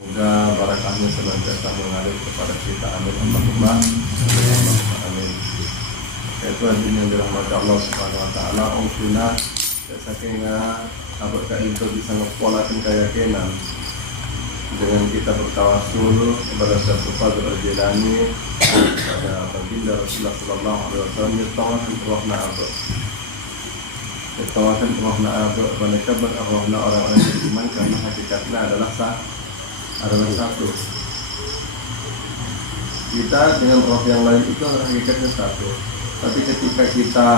Semoga barakahnya senantiasa mengalir kepada kita. Amin. Allahumma amin. Itu hadirin yang dirahmati Allah Subhanahu wa taala. Ongkina saking abad ka itu bisa ngepolakan keyakinan dengan kita bertawasul kepada Syekh Fadl Al-Jilani kepada baginda Rasulullah sallallahu alaihi wasallam yatawakan rohna abad. Yatawakan rohna abad mereka berrohna orang-orang yang beriman karena hakikatnya adalah satu. Kita dengan roh yang lain itu hakikatnya satu. Tapi ketika kita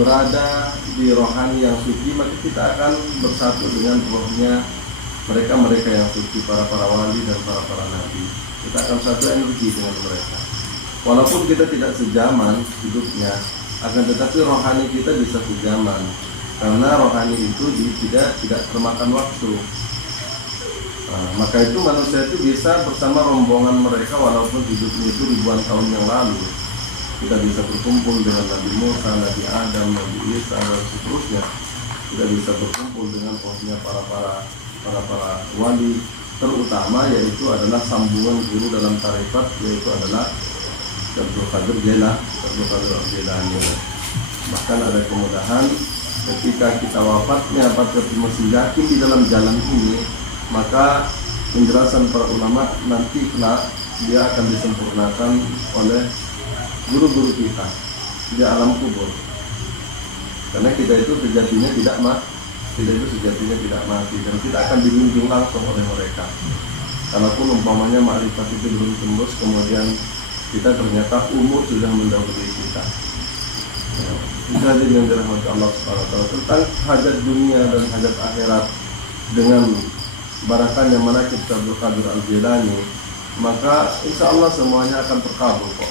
berada di rohani yang suci, maka kita akan bersatu dengan rohnya mereka yang suci, para wali dan para nabi. Kita akan satu energi dengan mereka. Walaupun kita tidak sejaman hidupnya, akan tetapi rohani kita bisa sejaman. Karena rohani itu tidak termakan waktu. Maka itu manusia itu bisa bersama rombongan mereka walaupun hidupnya itu ribuan tahun yang lalu. Kita bisa berkumpul dengan Nabi Musa, Nabi Adam, Nabi Isa dan seterusnya. Kita bisa berkumpul dengan rohnya para wali, terutama yaitu adalah sambungan guru dalam tarekat, yaitu adalah Abdul Qadir Jailani. Bahkan ada kemudahan ketika kita wafatnya, apabila masih yakin di dalam jalan ini, maka penjelasan para ulama nanti kelak dia akan disempurnakan oleh guru-guru kita di alam kubur. Karena kita itu sejatinya tidak mati dan tidak akan dibimbing langsung oleh mereka. Kalaupun umpamanya makrifat itu belum tembus, kemudian kita ternyata umur sudah mendahului kita. Jadi yang dirahmati Allah Subhanahu wa taala tentang hajat dunia dan hajat akhirat dengan barakahnya manaqib Abdul Qadir Al-Jilani, maka insya Allah semuanya akan terkabul kok.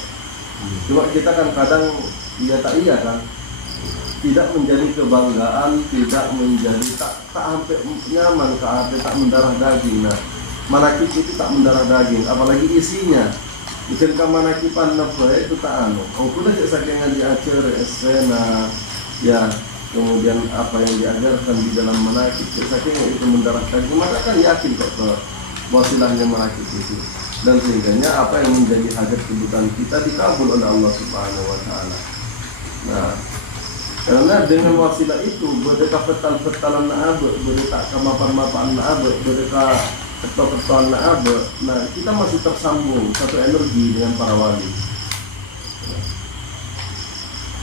Cuma kita kan kadang iya kan, tidak menjadi kebanggaan, tidak menjadi tak sampai nyaman, tak mendarah daging. Nah, manaqib itu tak mendarah daging, apalagi isinya. Bukankah manaqiban nafsu itu tak oh kuda saking di acara esena ya. Kemudian apa yang diajarkan di dalam manaqib saking itu mendarah daging, maka kan yakin kok ke wasilahnya manaqib itu. Dan sehingganya apa yang menjadi hajat kebutuhan kita dikabul oleh Allah Subhanahu wa taala. Nah, karena dengan wasilah itu berdeka petal-petalan na'abe, berdeka kemapan-mapan na'abe, berdeka ketua-ketuaan na'abe. Nah, kita masih tersambung satu energi dengan para wali.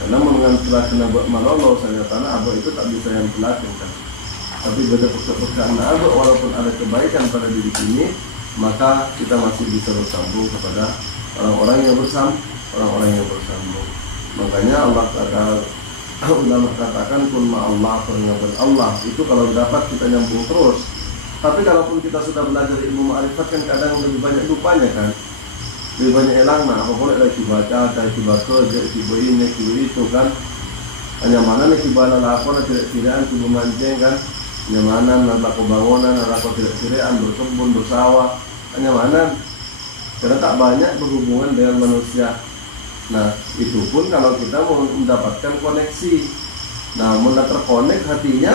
Karena mengenai teladan abad malolo, saya kata abad itu tak bisa yang teladan kan. Tapi berdeka pekerjaan na'abe, walaupun ada kebaikan pada diri ini, maka kita masih bisa bersambung kepada orang-orang yang bersambung. Makanya ulama katakan kun ma'allah peringatkan Allah itu kalau dapat kita nyambung terus. Tapi kalaupun kita sudah belajar ilmu ma'rifat kan kadang lebih banyak lupanya kan, lebih banyak hilang. Nah apa boleh lagi baca, coba kerja, coba ini, coba itu kan. Hanya mana nih coba lalakon, tidak coba mancing kan. Nyamanan, nalako bangunan, nalako tidak-tidaan, berkebun, bersawah, nyamanan. Karena tak banyak berhubungan dengan manusia. Nah, itu pun kalau kita mau mendapatkan koneksi. Nah, mula terkonek hatinya,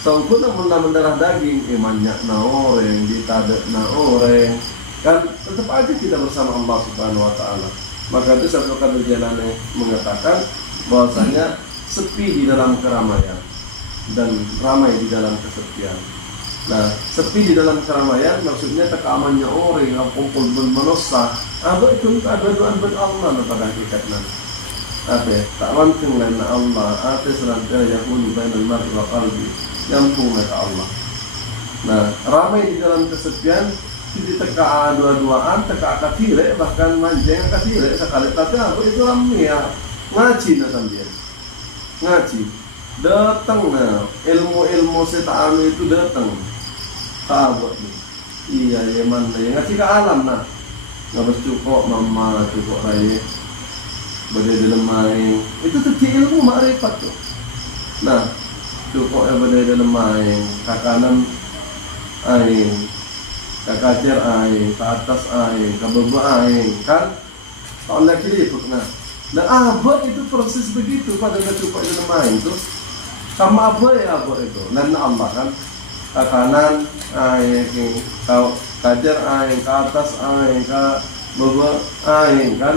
sangkut mendarah daging, imannya na orang, ditadak na orang. Kan tetap aja kita bersama Allah Subhanahu wa taala. Maka itu Syekh Qadir Jailani mengatakan bahwasanya sepi di dalam keramaian dan ramai di dalam kesepian. Nah, sepi di dalam keramaian maksudnya tekamannya orang, kumpul bermenosa. Apa itu ada doa Allah pada hakikatnya. Apa? Tak wanting lain Allah. Apa selantiasa yakunu bainal mar'i wa qalbi. Nyambung ke Allah. Nah, ramai di dalam kesepian. Kita teka dua-duaan, teka katire, bahkan manjeng katire sekali. Tapi apa itu ramai ya? Ngaji na sambil. Ngaji. Datang nah, ilmu seta'anu itu datang. Sahabat nih. Iya, ya mana ya ngasih ke alam nah. Ngabas cukup mama, cukup raya. Badai dalam main. Itu tuh ilmu ma'rifat tuh. Nah, cukup ya badai dalam main. Kakanan aing, kakacer aing, ke atas aing, ke bawah aing, kan? Kalau lagi itu nah. Nah, abad itu persis begitu pada cukup dalam main tuh. Sama apa ya abad itu? Karena Allah kan ke kanan aing kau kajar aing ke atas aing ke bawah aing kan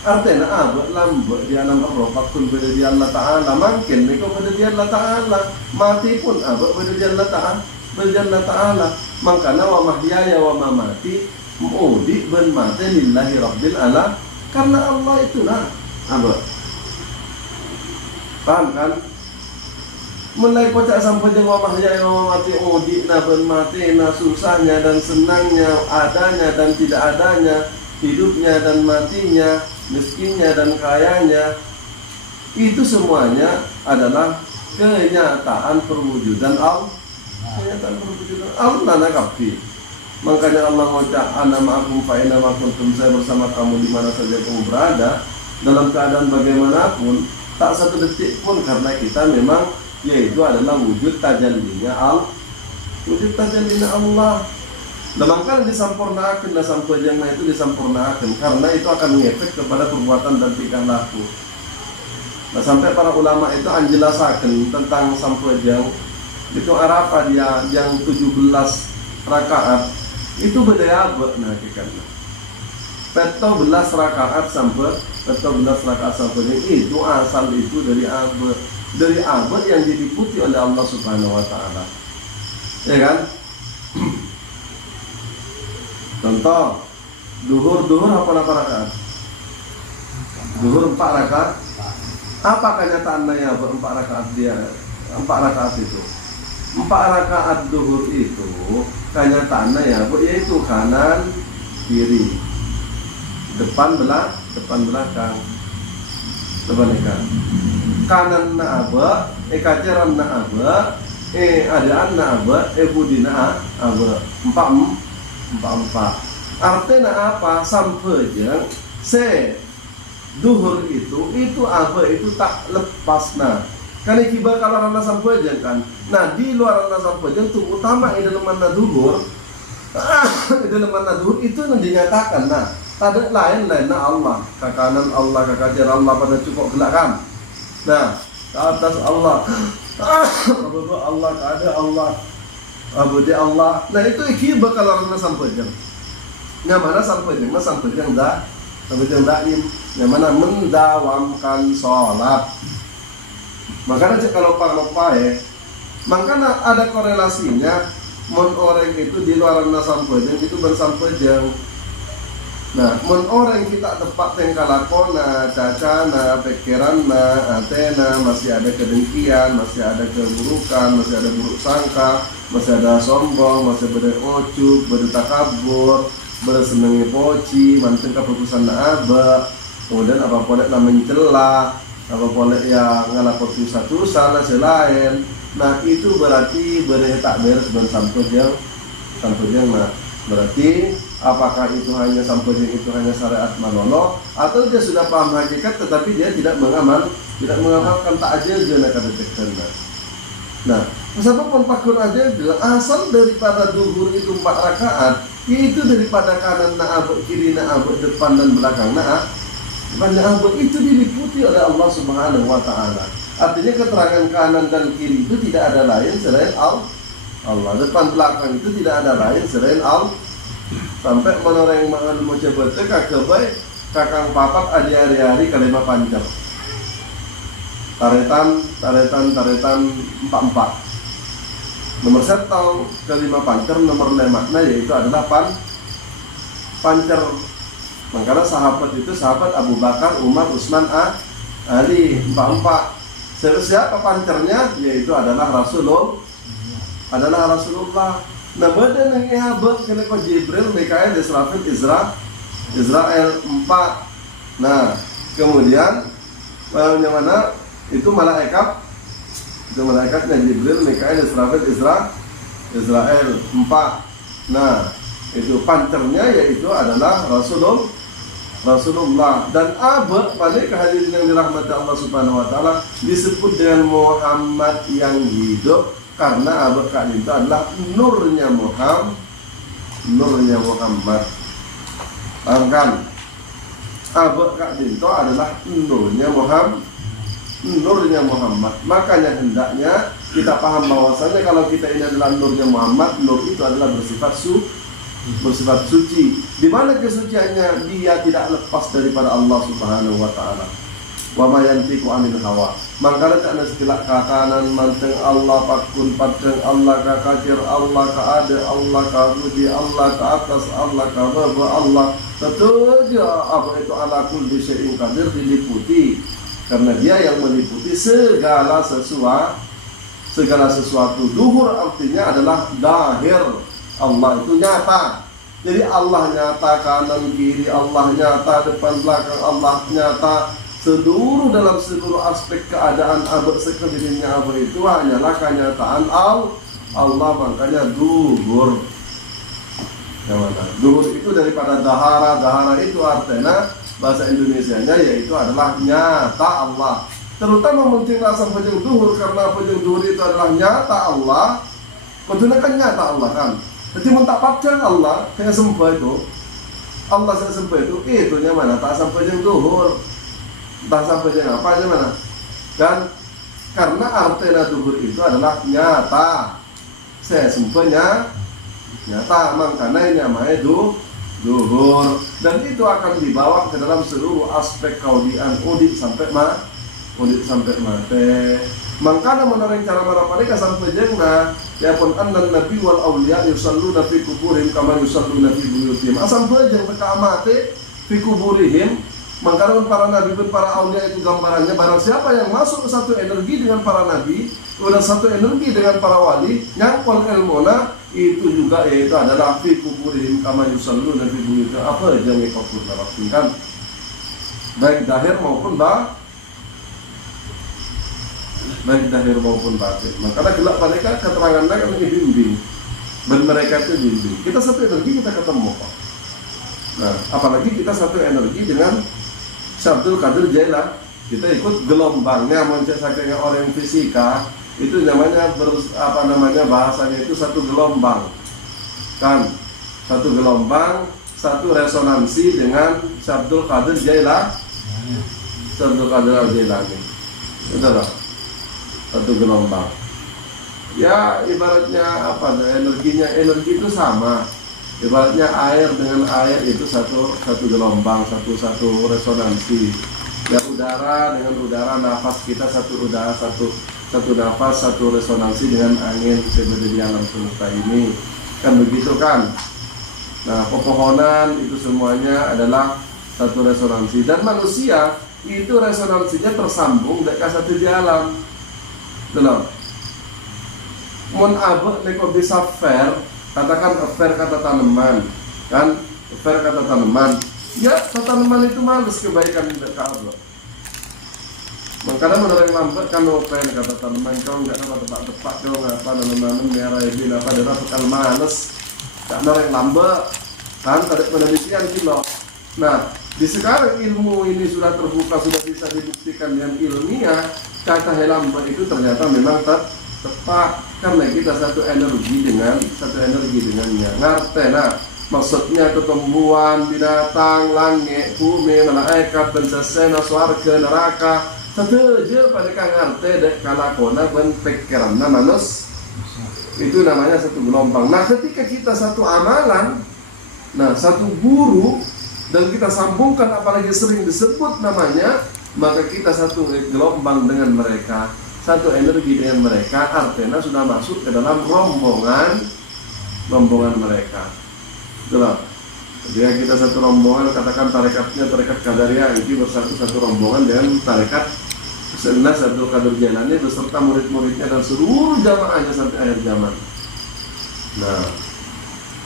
artinya abad lambat dia nama ropak pun pada dia Allah Ta'ala makin mereka pada dia Allah Ta'ala mati pun abad pada dia Allah Ta'ala pada Allah Ta'ala makanya wa mahyaya wa mamati mu'udi ben mati lillahi rabbil ala karena Allah itulah abad paham kan mulai kocak sampai dengan mahyaya wa mamati mu'udi na ben mati na susahnya dan senangnya adanya dan tidak adanya hidupnya dan matinya miskinnya dan kayanya itu semuanya adalah kenyataan perwujudan Allah. Kenyataan perwujudan Allah nakafi. Makanya Allah mengucap ana ma'akum fa inna ma kuntum, saya bersama kamu di mana saja kamu berada dalam keadaan bagaimanapun, tak satu detik pun karena kita memang yaitu adalah wujud tajallinya Allah. Wujud tajallinya Allah. Dalamkan disampurnakan dan sampainya itu disampurnakan karena itu akan mengefek kepada perbuatan dan tingkah laku. Nah sampai para ulama itu anjelasakan tentang sampainya itu Arafah dia yang 17 rakaat itu beda abad nah kikatnya. 17 rakaat sampai 17 rakaat sampai itu asal itu dari abad yang diliputi oleh Allah Subhanahu Wa Taala, ya kan? Contoh, duhur apa rakaat? Duhur 4 rakaat. Apa kenyataannya ya 4 rakaat dia? 4 rakaat itu. 4 rakaat duhur itu kenyataannya ya, yaitu kanan, kiri, depan belakang. Kebalikan. Kanan na aba, kaceran na aba, adaan na aba, budina aba. 4 artinya apa? Sampejeng duhur itu apa itu tak lepas nah kan ikibat kalau rana sampejeng kan nah di luar rana sampejeng itu utama di dalam mana duhur di dalam mana duhur itu yang dinyatakan nah ada lain nah Allah ke kanan Allah ke kajar Allah pada cukup belakang nah ke atas Allah Allah ke ada Allah abudi Allah. Nah itu iki bakal orang sampaikan. Yang mana sampaikan? Mas sampaikan dah, sampaikan daim. Yang mana mendawamkan sholat. Makanya kalau lupa ya, makanya ada korelasinya. Mon orang itu di luar sampaikan itu bersampaikan. Nah, mun orang kita tepat yang kalakona, cacana, pikiranna, atena, masih ada kedengkian, masih ada keburukan, masih ada buruk sangka, masih ada sombong, masih ada ujub, bertakabur, bersenengi poci, manteng keputusan aba, kemudian apa boleh mencela, apa boleh yang ngalapor dosa-dosa dan selain. Nah, itu berarti tak beres dan sampai yang nah. Berarti apakah itu hanya sampainya itu hanya syariat manono atau dia sudah paham hakikat tetapi dia tidak mengamalkan takjil dia nak detekkan. Nah, sebab pakur aja asal daripada duhur itu 4 rakaat, yaitu daripada kanan na'ab, kiri na'ab, depan dan belakang na'ab. Na'ab itu diliputi oleh Allah Subhanahu Wa Taala. Artinya keterangan kanan dan kiri itu tidak ada lain selain Allah. Depan belakang itu tidak ada lain selain Allah. Sampai menoreng mangan mau coba teka kebaik kakang papat adi hari-hari kalima panjang. Taretan 44. Nomor 1 kelima pancer, nomor 5 makna yaitu adalah pancer. Makanya sahabat itu sahabat Abu Bakar, Umar, Utsman, Ali 44. Siapa pancernya? Yaitu adalah Rasulullah. Nah badan yang ihabat kena ko Jibril, Mikael, Israfil, Israel 4. Nah kemudian yang mana itu malaikatnya Jibril, Mikael, Israfil, Israel 4. Nah itu pancernya yaitu adalah Rasulullah dan abad pada kehadiran yang dirahmati Allah Subhanahu Wa Taala disebut dengan Muhammad yang hidup. Karena abad kali itu adalah nurnya Muhammad. Paham kan? Abad kali itu adalah nurnya Muhammad. Makanya hendaknya kita paham bahwasanya kalau kita ini adalah nurnya Muhammad, nur itu adalah bersifat suci. Di mana kesuciannya? Dia tidak lepas daripada Allah Subhanahu wa taala. Wa ma yantiqu 'anil hawa. Mangkana tak ada sekelak ka kanan manteng Allah pakun pateng Allah ka kafir Allah ka ada Allah ka rudi Allah ka atas Allah ka bawah Allah. Tentunya apa itu ala kulli syai'in qadir diliputi. Karena dia yang meliputi segala sesuatu. Duhur artinya adalah dahir. Allah itu nyata. Jadi Allah nyata kanan kiri, Allah nyata depan belakang, Allah nyata dalam seluruh aspek keadaan abad sekelilingnya abad itu hanyalah kenyataan Allah, makanya duhur. Duhur itu daripada dahara itu artinya bahasa Indonesianya yaitu adalah nyata Allah. Terutama mungkin rasa pejeng duhur karena pejeng duhur itu adalah nyata Allah. Padahal kan nyata Allah kan. Jadi mentakpatkan Allah kayak sembah itu. Allah saya sembah itu nya mana tak sampai yang duhur. Tak sampai yang apa aja mana. Dan karena artinya duhur itu adalah nyata. Saya sembahnya nyata, makanya ini namanya duhur. Dan itu akan dibawa ke dalam seluruh aspek kaudian udik sampai mate. Mangkana menarik cara mereka sampai jengna ya pun annan nabi wal awliya yusalluna fi kuburihim kama yusalluna fi buyutihim. Asam bejeng teka mate fi kuburihim. Mangkana para nabi dan para awliya itu gambarannya barang siapa yang masuk ke satu energi dengan para nabi, udah satu energi dengan para wali, nyangkol ilmona itu juga yaitu adalah fi kuburihim kama yusalluna fi buyutihim. Apa yang ikut kan? Baik dahir maupun batin. Makanya gelap mereka keterangannya kan bimbing. Dan mereka itu bimbing. Kita satu energi kita ketemu kok. Nah, apalagi kita satu energi dengan Syabdul Qadir Jailan. Kita ikut gelombangnya mencari orang fisika itu namanya bahasanya itu satu gelombang. Kan? Satu gelombang, satu resonansi dengan Syabdul Qadir Jailan. Syabdul Qadir Jailani. Betul. Satu gelombang. Ya ibaratnya energi itu sama. Ibaratnya air dengan air itu satu gelombang, satu resonansi. Ya udara dengan udara, nafas kita satu udara, satu nafas, satu resonansi dengan angin seperti di alam semesta ini. Kan begitu kan? Nah, pepohonan itu semuanya adalah satu resonansi, dan manusia itu resonansinya tersambung dekat satu di alam. Betul. Mun abek neko bisa fair, katakan fair kata tanaman, kan? Fair kata tanaman. Ya, tanaman itu males kebaikan dekat Allah. Makanya menurut lambat kan fair kata tanaman, kau enggak dapat tepat kau ngapa nanam merah ini apa adalah bekal males. Tak orang lambat, kan? Tidak penelitian kilo. Nah, di sekarang ilmu ini sudah terbuka, sudah bisa dibuktikan dengan ilmiah. Kata helamba itu ternyata memang tepat karena kita satu energi dengannya. Ngerti nah, maksudnya ketumbuhan, binatang, langit, bumi, malaikat, bencana, swarga, neraka. Setuju pada kang ngerti dek kalakona ben pikiranna manus. Itu namanya satu gelombang. Nah, ketika kita satu amalan, nah satu guru dan kita sambungkan apalagi sering disebut namanya, maka kita satu gelombang dengan mereka, satu energi dengan mereka, artinya sudah masuk ke dalam rombongan mereka. Itulah. Jadi kita satu rombongan, katakan tarekat Qadariyah ini bersatu satu rombongan dengan tarekat Sayyidina Syabdul Qadir Jailani beserta murid-muridnya dan seluruh jamaahnya sampai akhir zaman. Nah,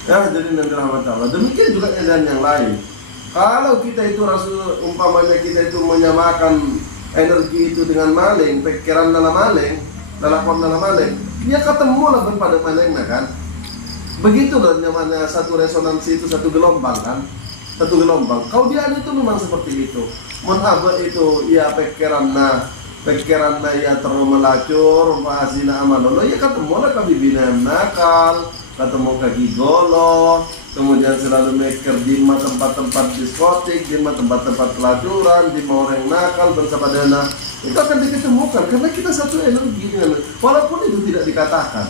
ya jadi nanti rahmat Allah. Demikian juga edan yang lain. Kalau kita itu umpamanya kita itu menyamakan energi itu dengan maling, pikiran dalam maling, lalakon dalam maling, dia ketemu lah pada malingnya kan. Begitu loh namanya satu resonansi itu satu gelombang kan, satu gelombang. Kau dia itu memang seperti itu. Menhabak itu ya pikirannya ya terlalu melacur, mahasina amalolo, ya ketemu lah kabibina nakal, ketemu kaki golo. Kemudian selalu maker di tempat-tempat diskotik, di tempat-tempat pelacuran, di orang nakal bersama dana Itu akan diketemukan karena kita satu energi dengan, walaupun itu tidak dikatakan,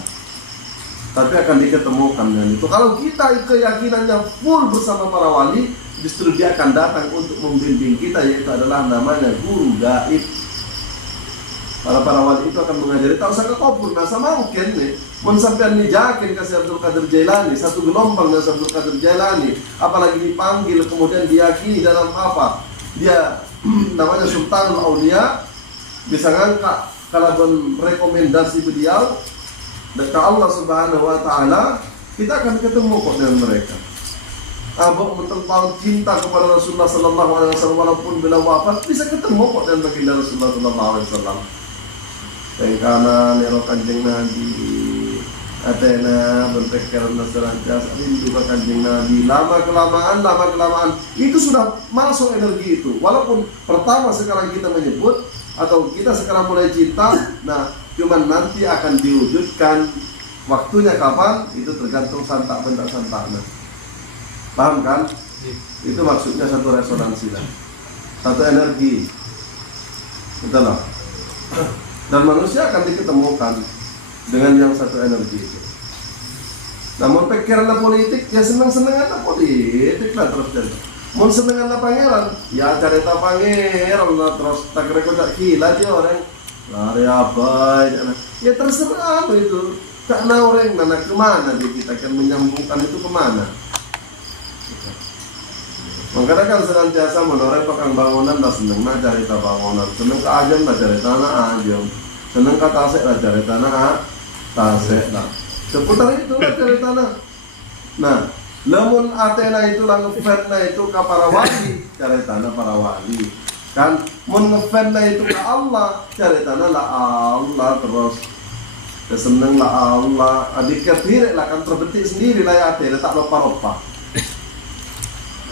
tapi akan diketemukan dengan itu. Kalau kita keyakinannya full bersama para wali, justru dia akan datang untuk membimbing kita, yaitu adalah namanya guru gaib. Para wali itu akan mengajari, tak usah ke kubur. Nah sama mungkin nih, sampean nijakin kasih Abdul Qadir Jailani, satu gelombang dengan Abdul Qadir Jailani, apalagi dipanggil kemudian diyakini dalam apa? Dia namanya Sultanul Aulia, bisa ngangkat kalau rekomendasi beliau dekat Allah Subhanahu Wa Taala, kita akan ketemu kok dengan mereka. Abang mententang cinta kepada Rasulullah Sallallahu Alaihi Wasallam walaupun bila wafat, bisa ketemu kok dengan baginda Rasulullah Sallallahu Alaihi Wasallam. Tengkana nero kanjeng Nabi, Atena berpikiran selantiasa rindu ke kanjeng Nabi. Lama kelamaan itu sudah masuk energi itu. Walaupun pertama sekarang kita menyebut atau kita sekarang mulai cinta, nah cuman nanti akan diwujudkan waktunya kapan itu tergantung santak bentak santaknya. Paham kan? Itu maksudnya satu resonansi lah, satu energi, betul lah. Dan manusia akan diketemukan dengan yang satu energi itu. Namun pikiranlah politik, ya senang-senanganlah politik lah terus jadi. Mau senanganlah pangeran, ya cerita pangeran lah terus. Tak kira tak gila dia orang lari apa ya terserah itu. Karena orang mana kemana dia, kita akan menyambungkan itu kemana. Makanya kan senantiasa menoreh tukang bangunan dah seneng nak cerita bangunan, seneng ke ajam dah cerita nak ajam, seneng ke tasek dah cerita nak tasek dah. Seputar itu lah cerita nak. Nah, namun Athena itu lah ngefan itu ke para wali, cerita nak para wali. Kan, mun ngefan itu ke Allah, cerita nak lah Allah terus. Keseneng lah Allah, adik kebiri lah kan terbetik sendiri lah ya Athena tak lupa.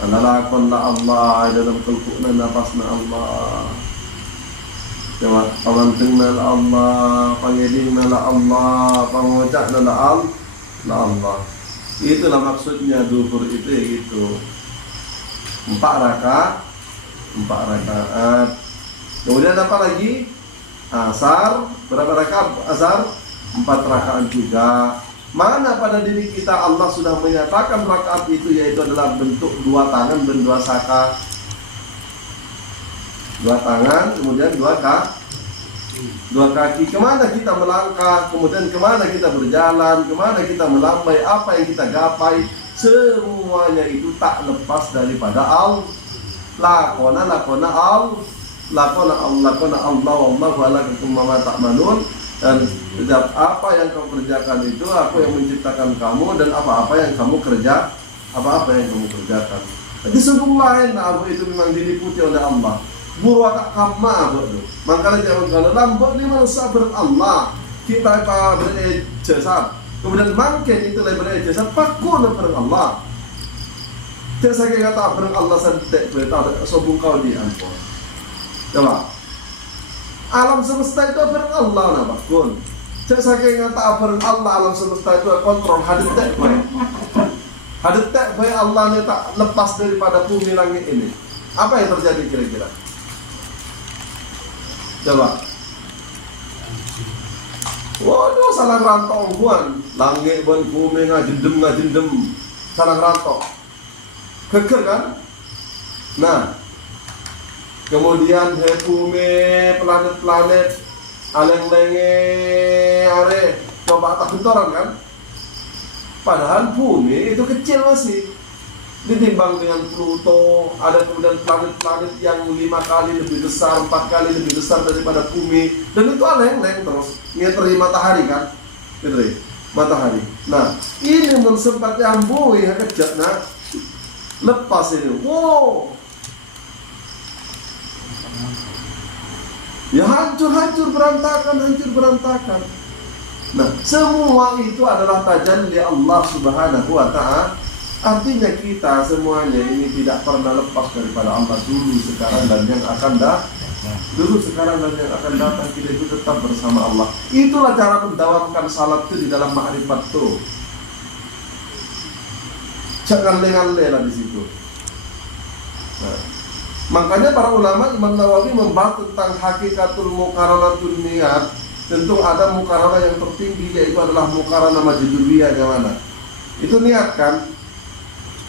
Analakon la Allah dalam kelkukna napasna Allah, coba pangantengna la Allah, pangedingna la Allah, pangucapna la Allah. Itulah maksudnya duhur itu ya gitu. 4 rakaat. Kemudian apa lagi? Asar, berapa rakaat asar? 4 rakaat juga. Mana pada diri kita Allah sudah menyatakan rakaat itu yaitu adalah bentuk 2 tangan dan 2 saka. 2 tangan kemudian 2 kaki. Kemana kita melangkah, kemudian kemana kita berjalan, kemana kita melambai, apa yang kita gapai, semuanya itu tak lepas daripada Allah. Lakona Allah wallahu ala ma ta'malun. Dan setiap apa yang kau kerjakan itu aku yang menciptakan kamu, dan apa-apa yang kamu kerjakan. Jadi sungguh lain abu itu memang diliputi oleh Allah. Burwaka kama abu itu. Makanya jangan kalau lambok ini manusia Allah. Kita berejasa. Kemudian makin itu lagi berejasa. Pakun berang Allah. Tidak saya kata berang Allah santai. Berita sobung kau di ampun. Coba. Alam semesta itu barang Allah na bakun. Cak saking ngata barang Allah alam semesta itu kontrol hadir tak baik Allah ni tak lepas daripada bumi langit ini. Apa yang terjadi kira-kira? Coba. Waduh salah rantau buan. Langit buan bumi ngajendem. Salah rantau. Keker kan? Nah, kemudian bumi, planet-planet, aleng-lenge, are, coba tak bentoran kan? Padahal bumi itu kecil masih ditimbang dengan Pluto. Ada kemudian planet-planet yang 5 kali lebih besar, 4 kali lebih besar daripada bumi. Dan itu aleng-leng terus. Ngeteri matahari kan? Ngeteri matahari. Nah, ini sempat ambui kejat nak. Lepas ini. Wow. Ya hancur berantakan. Nah, semua itu adalah tajalli Allah Subhanahu wa Ta'ala. Artinya kita semuanya ini tidak pernah lepas daripada Allah dulu, sekarang dan yang akan datang. Kita itu tetap bersama Allah. Itulah cara mendawamkan salat itu di dalam ma'rifat tuh. Jangan lengan-lengan di situ. Nah, Makanya para ulama Imam Nawawi membahas tentang hakikatul muqaranatun niat. Tentu ada muqaranah yang tertinggi, yaitu adalah muqaranah majdubiyah. Yang mana? Itu niat kan?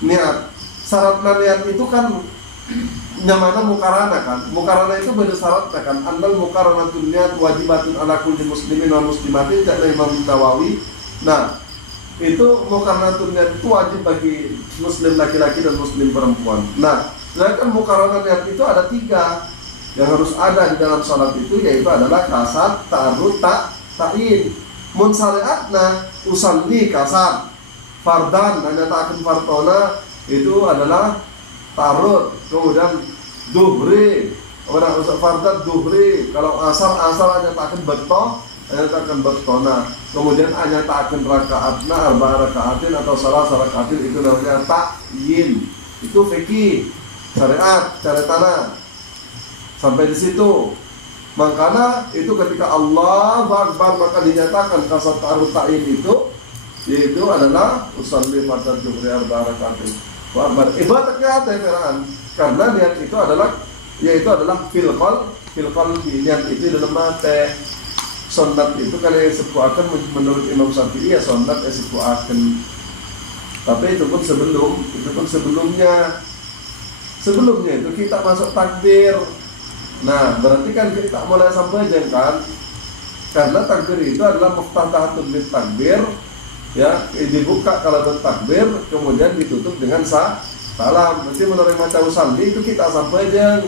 Niat. Syarat niat itu kan nyamana muqaranah kan? Muqaranah itu beda syaratnya kan? Andal muqaranatun niat wajibatun ala kulli muslimin wa muslimatin, kata Imam Nawawi. Nah, itu muqaranatun niat itu wajib bagi muslim laki-laki dan muslim perempuan. Nah, sedangkan muqaranah niat itu ada 3 yang harus ada di dalam salat itu, yaitu adalah kasat, ta'arud, ta'in. Mun syariatna usalli kasat, fardan hanya ta'akan fardona itu adalah ta'arud, kemudian duhri, orang usah fardan duhri, kalau asar hanya ta'akan bektoh, hanya ta'akan bektona, kemudian hanya ta'akan rakaatna arba rakaatin atau salah rakaatin, itu namanya ta'yin. Itu fikih syariat, syariatana. Sampai di situ. Makanya itu ketika Allahu Akbar maka dinyatakan kasat ta'arud ta'in itu, yaitu adalah usalli fardhu dhuhri arba rakaatin. Wa akbar. Ibadatnya ada karena niat itu adalah fil qalbi. Niat itu dalam mate. Sunat itu kalau sepuakan menurut Imam Syafi'i ya sunat sepuakan. Tapi itu pun sebelumnya itu kita masuk takbir. Nah, berarti kan kita mulai sampai aja kan? Karena takbir itu adalah muftatahatul lit takbir, ya, dibuka kalau bertakbir, kemudian ditutup dengan salam. Berarti menerima usalli itu kita sampai aja,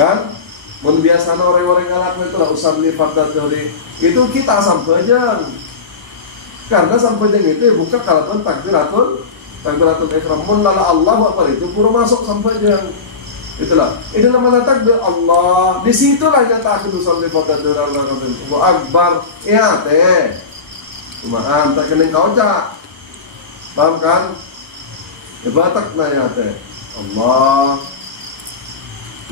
kan? Mun biasanya orang-orang ngalak itu lah usalli fardhu dhuhri, itu kita sampai aja. Karena sampai aja itu buka kalau takbiratul ihram. Mun lala Allahu Akbar itu pura masuk sampai aja. Itulah namanya takbir Allah. Di situlah nyata aku usalli fardhu dhuhri Allahu Akbar. Ya teh. Cumaan tak kena kau cak. Paham kan? Ibatak na ya teh. Allah.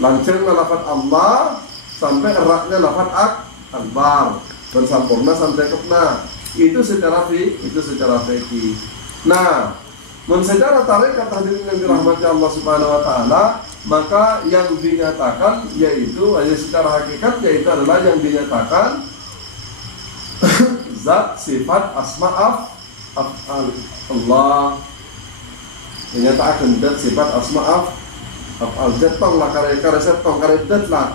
Lancenglah lafaz Allah sampai eratnya lafaz akbar. Bersampurna sampai kepna. Itu secara fikih. Nah, secara tarekat hadirin yang dirahmati Allah Subhanahu wa taala, maka yang dinyatakan yaitu secara hakikat yaitu adalah yang dinyatakan zat, sifat, asma, af'al Allah. Dinyatakan zat, sifat, asma, af'al. Zat tong lah karya setong karya zat lah.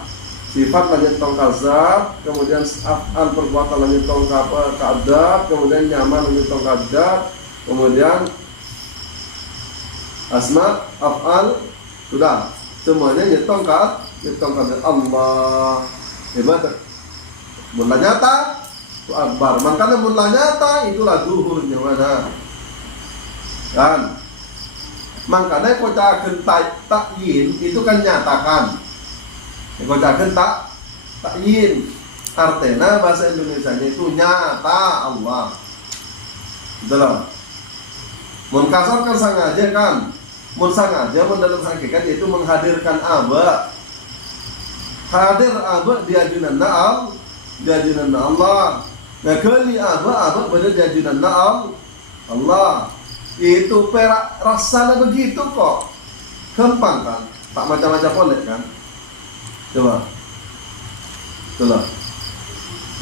Sifat lanjut tong kazat, kemudian af'al perbuatan lanjut tong ka'adab, kemudian nyaman lanjut tong ka'adab, kemudian asma, af'al, sudah semuanya nyetong ka'adab Allah. Hebat. Mula nyata itu akbar. Makanya mula nyata itulah duhurnya mana kan. Makanya kocakan takyin itu kan nyatakan. Kocakan takyin artinya bahasa Indonesianya itu nyata Allah. Betul. Mun kasar kan sengaja kan. Mun sengaja dalam hakikat yaitu menghadirkan aba. Hadir aba di ajunanna Allah. Nah kali aba pada di ajunanna Allah. Itu perak rasanya begitu kok. Gampang kan? Tak macam-macam boleh kan? Coba. Itulah.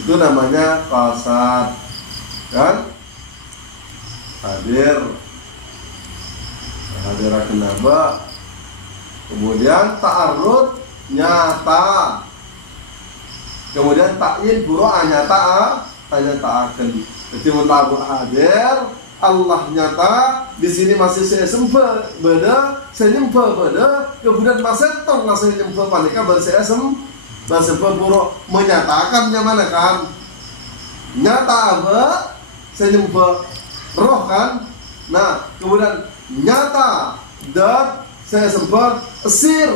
Itu namanya kasat. Kan? Hadirakan aba. Kemudian ta'arud nyata. Kemudian ta'in buru'a nyata akan. Jadi mentabu hadir Allah nyata di sini masih saya sembah beda, saya nyembah beda, kemudian masih tong masih nyembah panika bersaya sembah buru'a menyatakannya mana kan? Nyata apa? Saya nyembah roh kan? Nah, kemudian nyata dan saya sembah esir.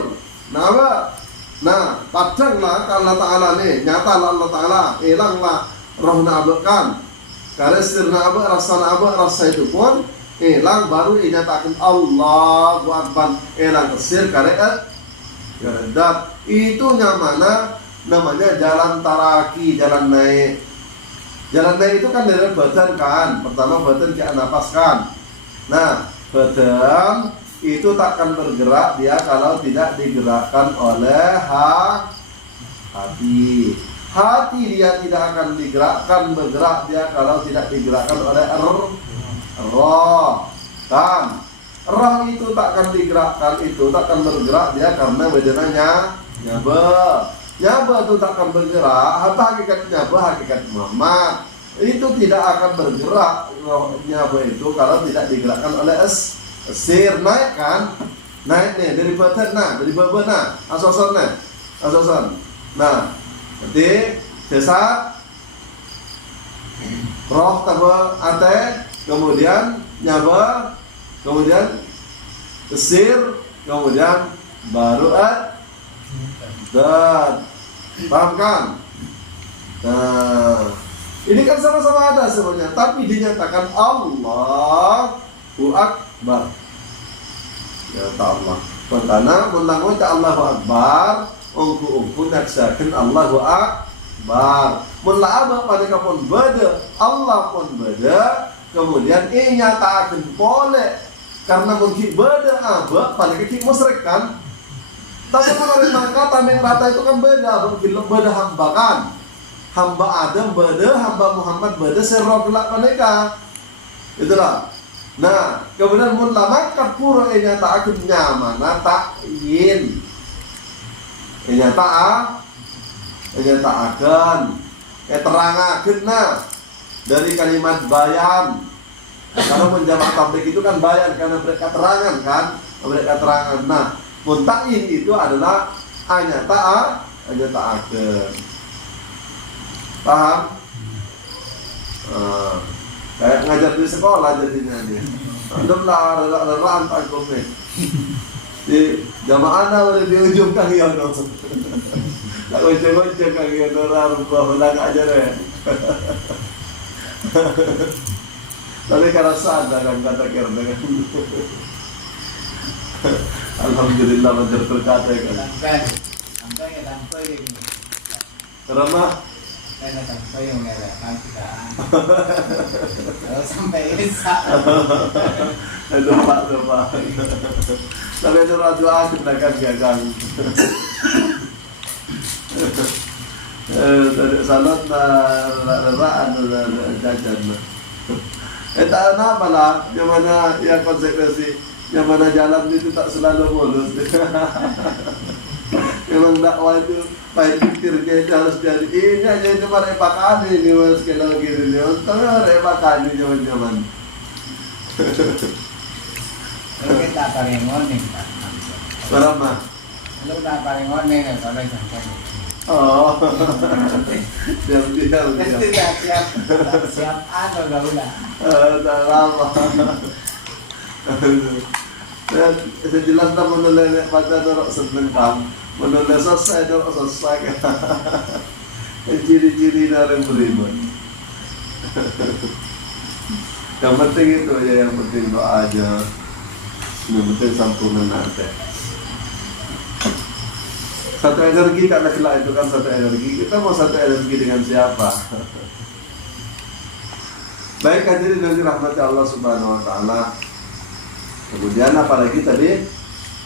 Nah, padanglah Allah Ta'ala nih, nyata Allah Ta'ala, hilanglah rohna abakan. Karena sirna abak, rasa itu pun hilang, baru dinyatakan Allahu Akbar, hilang esir, karena dat itu namanya jalan taraki, jalan naik. Jalan naik itu kan dari badan kan. Pertama badan kayak napas kan. Nah, badan itu takkan bergerak dia kalau tidak digerakkan oleh hati. Hati dia tidak akan bergerak dia kalau tidak digerakkan oleh roh. Kan roh itu takkan digerakkan, itu takkan bergerak dia karena badannya nyaba itu takkan bergerak. Apa hakikat nyaba? Hakikat Muhammad itu tidak akan bergerak roh nyaba itu kalau tidak digerakkan oleh esir. Naik kan, naik nih dari badan, dari beban, asosan. Nah, jadi jasad, roh tambah ate, kemudian nyaba, kemudian esir, kemudian baru dan paham kan? Nah, ini kan sama-sama ada semuanya, tapi dinyatakan Allahu Akbar. Ya Allah. Pertama, menanggung Allahu Akbar, ungku naksakan Allahu Akbar. Mula'abah pada kapun beda, Allah pun beda, kemudian nyatakan boleh. Karena mungkin beda abah, pada kaki musyrik kan. Tapi menurut mereka tameng rata itu kan beda, mungkin beda hamba kan. Hamba Adam beda, hamba Muhammad beda, serok gelap mereka. Itulah. Nah, kemudian mun lama kapura nyatakan nyamana takyin. Nyatakan terangakeun dari kalimat bayan. Kalau menjamak tablik itu kan bayan karena mereka terangan kan, mereka terangan. Nah, muntain itu adalah anyataakeun. Paham? Kayak ngajar di sekolah jadinya dia. Lelah antar komen. Di jamaah boleh di ujung kaki ono. Tak ujung kaki ono rubah ulang aja deh. Tapi karena sadar kan kata kerja kan. Alhamdulillah menjadi berkata kan. Sampai ini. Ramah. Karena sampai yang mengatakan kita. Kalau sampai isa. Lupa. Tapi doa kita gagang. Salat raan jajan. Tak apa lah, yang mana yang konsekuensi, yang mana jalan itu tak selalu mulus. Memang dakwah itu baik pikirnya itu harus jadi ini aja cuma repakan ini mas kalau gini nih, tengah repakan ini zaman. Kalau kita paling warning kan. Berapa? Kalau kita paling warning kalau sampai. Oh, diam. Siap gaula. Tak lama. Dan jelas tak menulis pada dorok senengkam, menulis selesai dorok selesai. Ciri-ciri dari beriman. Yang penting itu ya, yang penting doa aja. Yang penting sampungan nanti. Satu energi tak ada itu kan satu energi. Kita mau satu energi dengan siapa? Baik hadirin yang dirahmati Allah Subhanahu wa taala. Kemudian apalagi tadi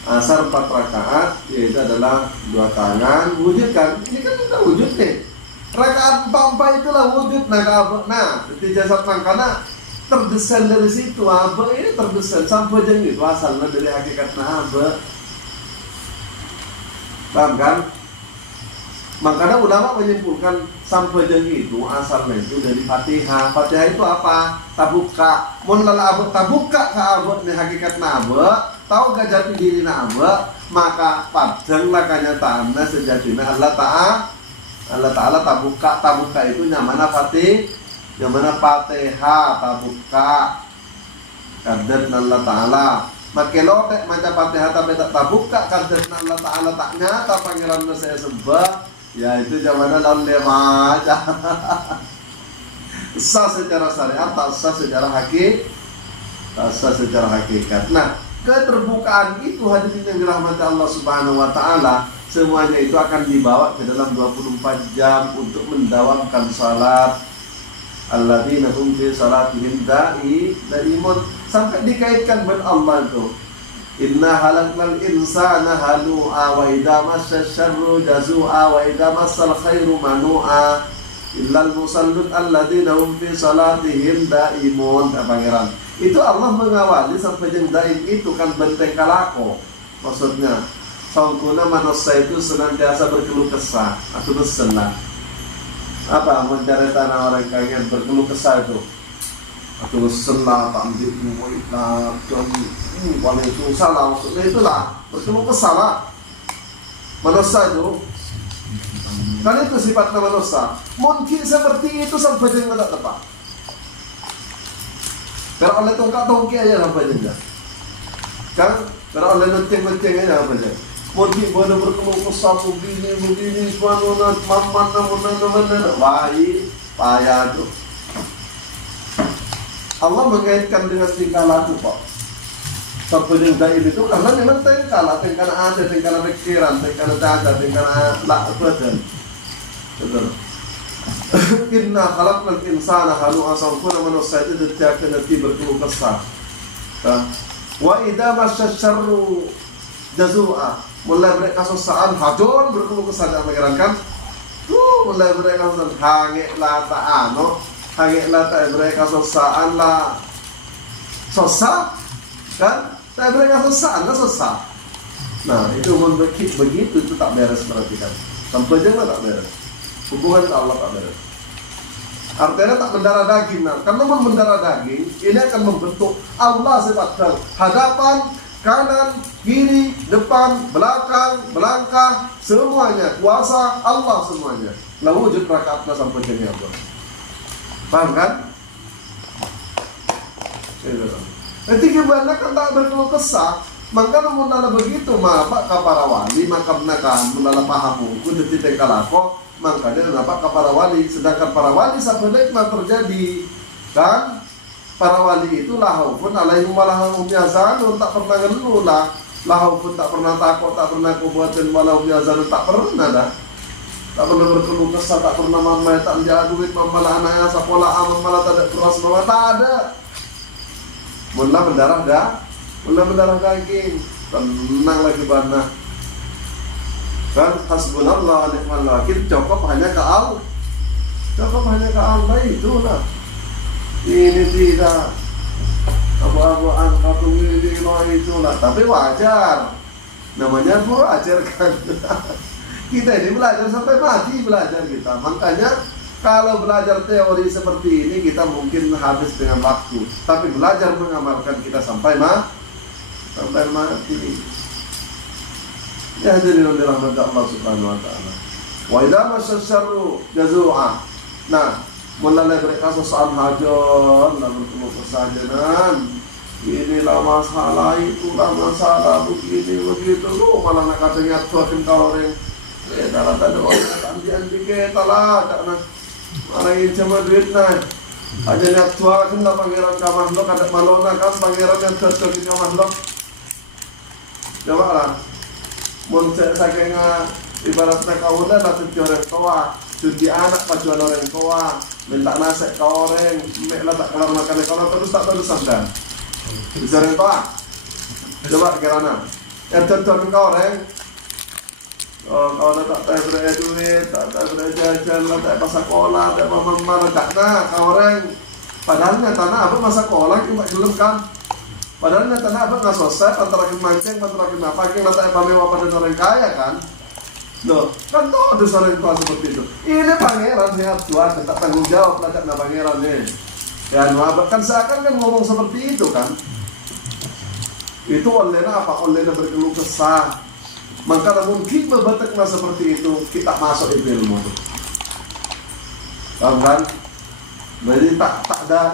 asar 4 rakaat yaitu adalah 2 tangan wujudkan. Ini kan kita wujud nih. Rakaat 4 itulah wujud nah di jasad mangkana terdesain dari situ apa ini terdesain sampai jeng itu asalnya dari hakikatnya apa. Paham kan? Makanya ulama menyimpulkan sampejeng itu asalnya itu dari Fatihah. Fatihah itu apa? Tabuka. Mun lala abek tabuka ka abek ni hakikatna abek, tahu gak jati diri na abek, maka padang lah kenyataannya sejatinya Allah Ta'ala tabuka itu nyamana nyamana Fatihah tabuka. Kadet Allah Ta'ala. Makelo tek macam Fatihah tapi tak tabuka kadet Allah Ta'ala tak nyata pangeran saya sebab. Ya itu zamannya lalu maca. Sah secara syariat, tak sah secara hakikat. Nah, keterbukaan itu hadirin yang dirahmati Allah Subhanahu wa taala, semuanya itu akan dibawa ke dalam 24 jam untuk mendawamkan salat. Alladzina hum fi salatihim da'imun, sampai dikaitkan dengan Allah itu. Inna halaknal insana halu'a wa idza massa syarru jazu'a wa idza massal khairu manu'a illal musallun alladzina hum fi salatihim daimun. Pangeran itu Allah mengawali sampai yang daim itu kan benteng kalako. Maksudnya sangkuna manusia itu senantiasa berkeluh kesah atau bersenang. Apa mencari tanah orang kaya berkeluh kesah itu? Atau senang tak ambil muitlah dan paling susah lah, maksudnya itulah berkeluh kesah lah. Manusia itu kan itu sifatnya manusia. Mungkin seperti itu sampai yang tidak tepat. Kalau oleh tongkat-tongki aja sampai aja. Kan kalau oleh lenteng-lenteng aja sampai aja. Mungkin pada berkeluh kesah begini semua mana baik payah tu. Allah mengaitkan dengan tingkah laku Pak. Sampai yang daim itu karena memang tingkah ada, tingkah pikiran, tingkah ada, tingkah badan. Betul. Inna khalaqnal insana halu'a, sangkuna manusia itu diciptakan nanti berkeluh kesah. Wa idza masya syarru jazu'a, mulai mereka kesusahan hajon berkeluh kesah dengan pangeran kan. Mulai mereka kesusahan hange lata hange lata mereka kesusahan lah susah kan? Tapi mereka kesusahan lah susah. Nah itu begitu itu tak beres perhatikan. Sampai jangan tak beres. Hubungan ke Allah tak beres. Artinya tak mendarah daging. Nah, karena mendarah daging ini akan membentuk Allah sifatkan hadapan, kanan, kiri, depan, belakang, belangkah, semuanya kuasa Allah semuanya. Nah wujud rakaatnya sampai jadi apa? Paham kan? Nanti gimana kan tak berkeluh kesah. Maka namun nala begitu maka para wali maka menakan menala pahamu kudu titik kalako. Makanya kenapa para wali, sedangkan para wali sampai nikmat terjadi kan para wali itu lahaupun alaihum walahum yazanun, tak pernah ngeluh lah, lahaupun tak pernah takut, tak pernah kubuatan walahum yazanun, tak pernah dah, tak pernah berkeluh kesah, tak pernah mamai, tak menjaga duit, mamalah anaknya sekolah, mamalah tak ada keras bawa, tak ada. Mula mendarah daging, tenang lagi bana. Kan hasbunallah wa ni'mal wakil, cukup hanya ke Allah. Cukup hanya ke Allah itulah. Ini tidak apa-apaan katung ini itulah. Tapi wajar. Namanya wajar kan. Kita ini belajar sampai mati belajar kita. Makanya kalau belajar teori seperti ini kita mungkin habis dengan waktu. Tapi belajar mengamalkan kita sampai mati. Ya hadirin oleh rahmat Allah subhanahu wa ta'ala. Wa idza masya syarru jazu'a. Nah, mulai mereka sesaat hajon lalu berkeluh kesajanan. Inilah masalah, itulah masalah, begini begitu. Lu malah nak katanya tuakin kau orang. Dalam tanda orang anti kita lah karena malah ingin cuma duit nah. Aja nak tuakin lah pangeran kamahlo kada malona kan pangeran yang tuakin kamahlo. Coba lah. Muncul saking ibaratnya kau dah lah tujuh orang tua, cuci anak pacuan orang tua, minta nasi kau orang, mereka tak kelar makan kau terus tak terus sampai. Tujuh orang tua, coba kerana, yang tujuh kau orang, kau tak beri duit, tak beri jajan, tak pas sekolah, tak mama tak nak kau orang, padahalnya tanah apa masa sekolah kita belum kan. Padahal tanah apa nggak selesai antara mancing, antara apa yang letaknya pamewa pada orang kaya kan? Loh, kan tuh ada orang tua seperti itu. Ini pangeran sehat tua, tak tanggung jawab lah karena pangeran nih. Ya, kan seakan kan ngomong seperti itu kan? Itu olehnya apa? Olehnya berkeluh kesah. Maka mungkin berbateklah seperti itu kita masuk ilmu. Paham kan? Jadi tak ada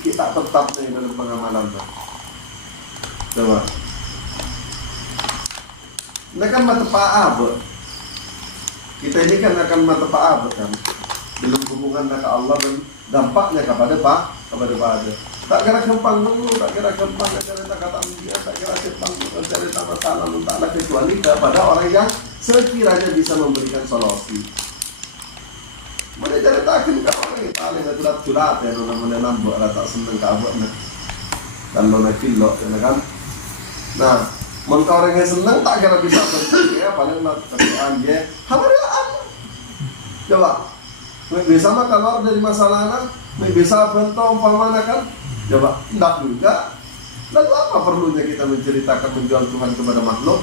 kita tetap nih dalam pengamalan. Coba. Ini kan mata pa'ab. Kita ini kan akan mata pa'ab kan. Dalam hubungan dengan Allah dan dampaknya kepada pada. Tak kira kempang dulu, tak kira kempang cerita kata dia, tak kira kempang cerita masalah taklah kecuali kepada orang yang sekiranya bisa memberikan solusi. Mana ceritakan ke orang yang paling curhat ya, namanya nambah lah tak seneng kabutnya. Dan lo nak kilo, ya kan? Nah, mereka orang yang senang tak kira bisa bentuk ya, paling nak kerjaan dia, hamarian. Coba, bisa mah keluar dari masalahnya, bisa bentuk umpamanya kan? Coba, tidak juga. Lalu apa perlunya kita menceritakan menjual Tuhan kepada makhluk?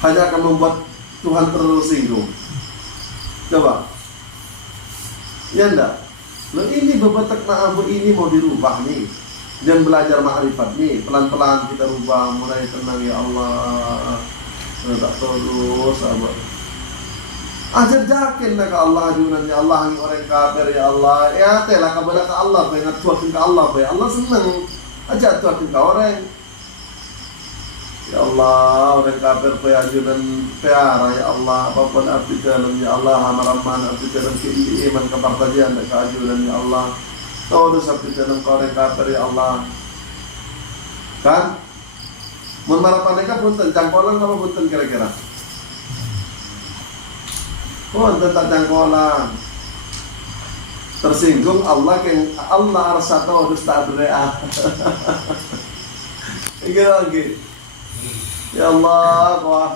Hanya akan membuat Tuhan tersinggung. Coba, ya enggak? Loh ini bebetek na'abu ini mau dirubah nih. Dan belajar ma'rifat nih, pelan-pelan kita rubah, mulai tenang ya Allah. Tak terus apa? Ajar jakin nak Allah ajunan ya Allah yang orang kafir ya Allah. Ya telah kabar ke Allah, pengen tuakin ke Allah, Allah seneng. Ajar tuakin ke orang. Ya Allah, orang kafir ajunan piara ya Allah, apapun abdi dalam ya Allah, hamaramman abdi dalam iman kepartajian ke ajunan ya Allah. Tahu sabtu dalam korek kafir ya Allah. Kan? Mun marapan mereka punten cangkolan kalau punten kira-kira. Punten tak cangkolan. Tersinggung Allah yang Allah arsato dus tak berea. Iki lagi. Ya Allah, wah.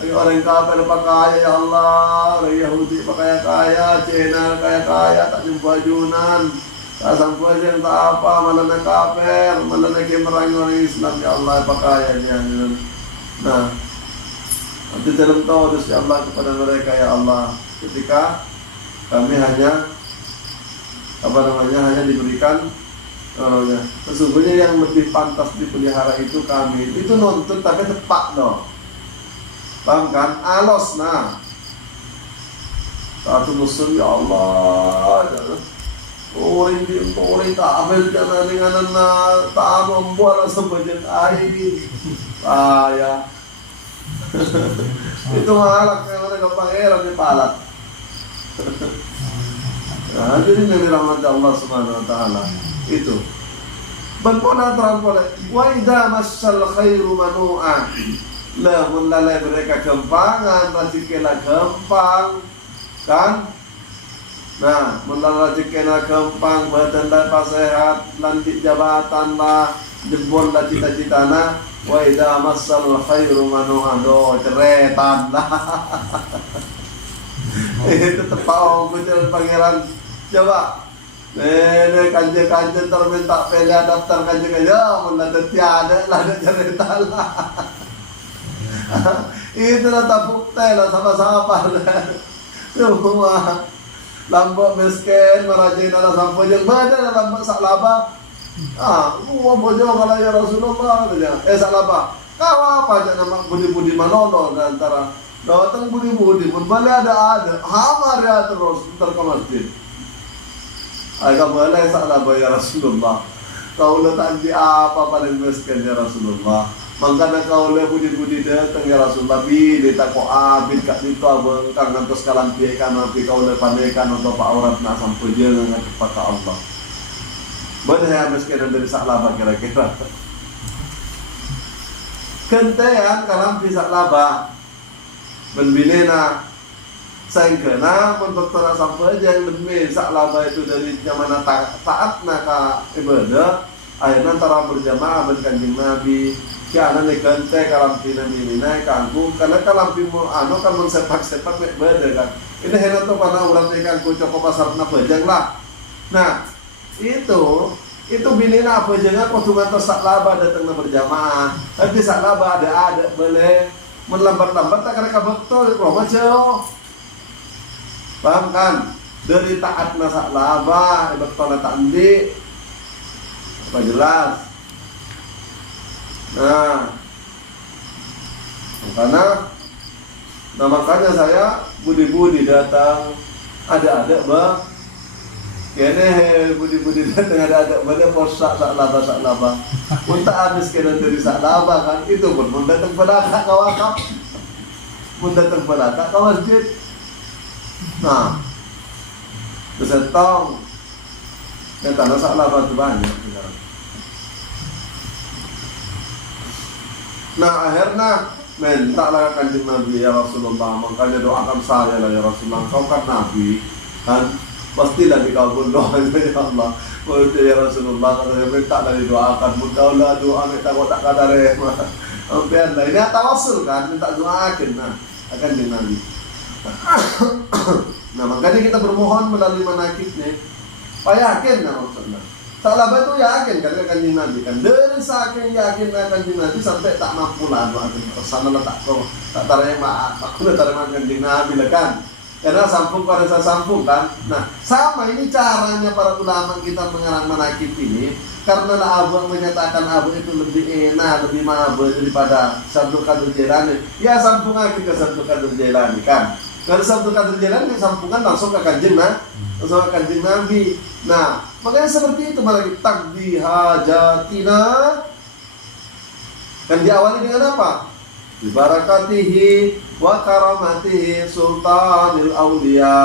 Ayo orang kafir pakai ya Allah, orang Yahudi pakai kaya, Cina kaya, tak jumpa junan. Sampai aja yang tak apa, malah nak kafir, malah nak merangi orang Islam ya Allah pakai dia. Nah, nanti dalam tahu ya Allah kepada mereka ya Allah. Ketika kami hanya hanya diberikan sesungguhnya yang lebih pantas dipelihara itu kami. Itu nuntut tapi tepat loh. Paham kan? Alos nah. Satu musuh ya Allah. Orang tak ambil jangan dengan tak membuat sebagian air. Ya. Itu malak yang mereka pangeran di palat. Nah, jadi Nabi rahmat Allah Subhanahu wa taala itu. Berpona terangkole. Wa idza massal khairu manu'a. Lah mun lalai mereka gempangan, rezeki gampang. Kan? Nah, mendalam rezeki gampang, badan dapat sehat, lantik jabatan lah, jebol lah cita-citana, wa idza massal khairu manu'an do ceretan lah. Itu tepau jalan pangeran. Coba. Kanje terminta pele daftar kanje mun ada tiada lah ada ceretan lah. Itu lah tapuk teh lah sama-sama lah. Semua lambak miskin merajai nala sampai yang badan lambak sak laba. Gua bojo kalau ya Rasulullah katanya. Sak laba. Kau apa aja nama budi-budi manono antara datang budi-budi pun balik ada hamar ya terus ntar ke masjid. Agak balik sak laba ya Rasulullah. Kau letak di apa paling miskin ya Rasulullah. Mangkana kau le budi-budi datang ya Rasulullah bi tak ko abid kat itu abang kang ngantos kalam piye kan api kau le panekan untuk pak aurat nak sampai je dengan kepada Allah. Benar ya miskin dari saklaba kira-kira. Kentean kalam pi saklaba. Ben binena saengkeuna mun dokter sampai je demi saklaba itu dari zaman taat ka ibadah ayeuna antara berjamaah ben Kanjeng Nabi. Kaya ane gante kalampinan ini naik kangku karena kalampimu kan mensepak-sepak mek beda kan. Ini hendak tuh pada urat kangku coko pasar na bajang lah. Nah itu binina bajangan kudu ngantos sak laba datang na berjamaah. Tapi sak laba ada boleh melambat-lambat tak kena betul kok macam. Paham kan? Dari taat na sak laba betul tak andi. Apa jelas? Nah, makanya saya budi-budi datang, ada bah, kene budi-budi datang ada bah, posak sak laba, unta habis kena dari sak laba kan, itu pun mun datang pada kawakap, mun datang pada masjid, nah, besetong, yang tanah sak laba itu banyak. Nah akhirnya mintalah Kanjeng Nabi ya Rasulullah, makanya doakan saya lah ya Rasulullah, kau kan Nabi kan, pastilah dikabul doanya ya Allah. Ya Rasulullah, kalau saya minta dari doakan, mudah-mudahan doa kita kok tak kadar ya. Ampian lah, ini tawassul kan, minta doakan, nah akan Nabi. Nah makanya kita bermohon melalui manakibnya, pak yakin nah maksudnya. Salah itu yakin kan Kanjeng Nabi kan, dari saking yakin Kanjeng Nabi sampai tak mampu lah doakan. Sana lah tak terima, aku udah terima Kanjeng Nabi lah kan. Karena sampung pada saya sampung kan. Nah sama ini caranya para ulama kita mengarang manakib ini. Karena Abu menyatakan Abu itu lebih enak, lebih mabuk daripada Syabdul Qadir Jailani. Ya sambung lagi ke Syabdul Qadir Jailani kan. Kalau Syabdul Qadir Jailani sambungan langsung ke Kanjeng Nabi. Nah makanya seperti itu malah takdi hajatina. Kan diawali dengan apa? Bibarakatihi wa karamatihi sultanil awliya.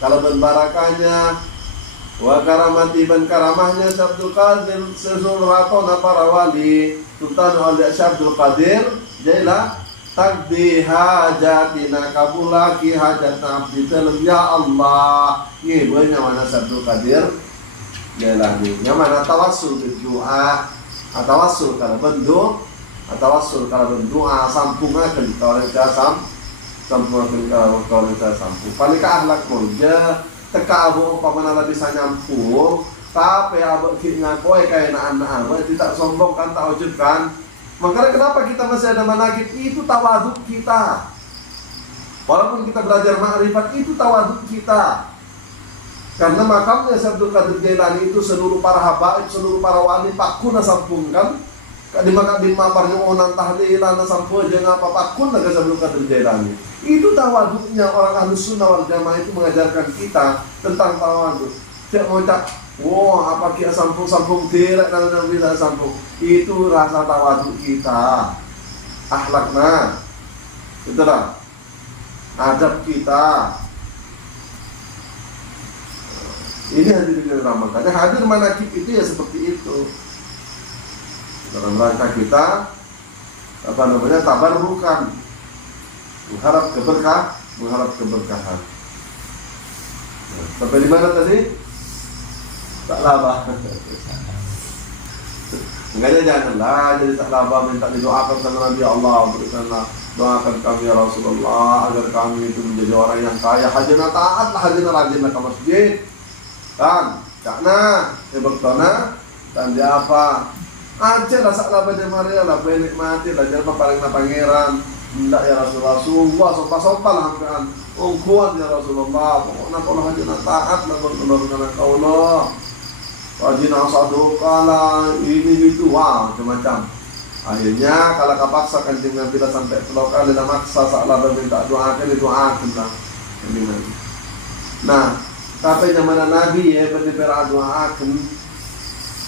Kalau berbarakahnya wa karamati dan karamahnya Syabdul Qadir sesuratona para wali sultan awliya Syabdul Qadir jailah takdi hajatina kabulaki hajat abdi dalam ya Allah. Ini banyak mana Syabdul Qadir jailah ini mana tawassul berdoa atau tawassul kalau bentuk atau wasul kalau berdoa sampungakan kalau kita sampungakan kalau kita sampung paling ke akhlak kerja teka abu pamanala bisa nyampung tapi abu kita ngakoi kayak anak abu tidak sombong kan tak ujub kan. Makanya kenapa kita masih ada manakib itu tawaduk kita, walaupun kita belajar ma'rifat itu tawaduk kita. Karena makamnya Syabdul Qadir Jailani itu seluruh para habaib, seluruh para wali pakuna sampungkan. Di maparnya onan tahlilan sampo jeung apa pakun naga Syabdul Qadir Jailani. Itu tawaduknya orang Ahlus Sunnah wal Jamaah itu mengajarkan kita tentang tawaduk. Tidak mau cak, wah apa kia sampung direk dan bisa sampung. Itu rasa tawaduk kita. Akhlakna. Itulah adab kita. Ini hadir di dalam makanya hadir manakib itu ya seperti itu. Dalam rangka kita tabarrukan, mengharap keberkahan. Nah, sampai di mana tadi? Tak laba. Enggaknya janganlah jadi tak laba minta didoakan sama Nabi Allah, berikanlah doakan kami ya Rasulullah agar kami itu menjadi orang yang kaya, hajana taat lah, hajana rajin ke masjid. Kan, cakna, bertona dan dia apa? Aja lah saklah pada Maria lah, boleh nikmati lah, jangan paling pangeran. Tidak ya Rasulullah, sungguh sompah lah kan. Ungkuan ya Rasulullah, pokoknya kalau hajana taat lah bertolongan kau Allah. Wajina saduqa lah, ini itu, wah macam-macam. Akhirnya kalau kapaksa Kanjeng Nabi lah sampai pulau kali lah maksa saklah berminta doakan didoakan lah. Nah, tapi zaman Nabi ya berdipera doakan.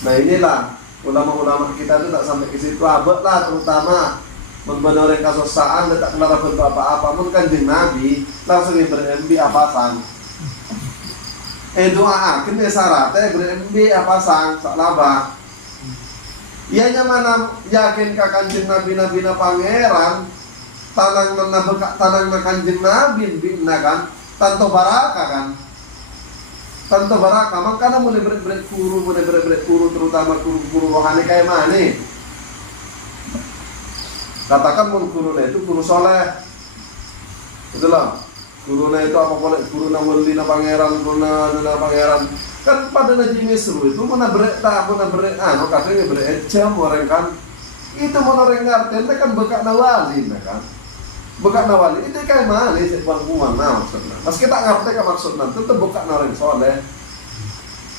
Nah inilah ulama-ulama kita itu tak sampai ke situ abad lah, terutama membenoreng kesusaan dan tak kelar apa-apa pun Kanjeng Nabi langsung ber-MB apa sang doakan ya syaratnya ber-MB apa sang sak laba. Ianya mana yakin ka Kanjeng Nabi na pangeran tanang na Kanjeng Nabi bina kan tanto baraka kan. Tanto baraka, makanya mulai berat guru, terutama guru rohani kayak mana? Katakan pun gurunya itu guru soleh, itulah gurunya itu apa boleh guru na wali na pangeran, guru na pangeran. Kan pada Naji Misru itu mana berat, katanya berat jam orang kan, itu mana orang ngerti, kan bekat nawali, kan? Bekat nawali itu kayak mana sih buang maksudnya. Mas kita ngerti kan maksudnya tentu bekat orang soleh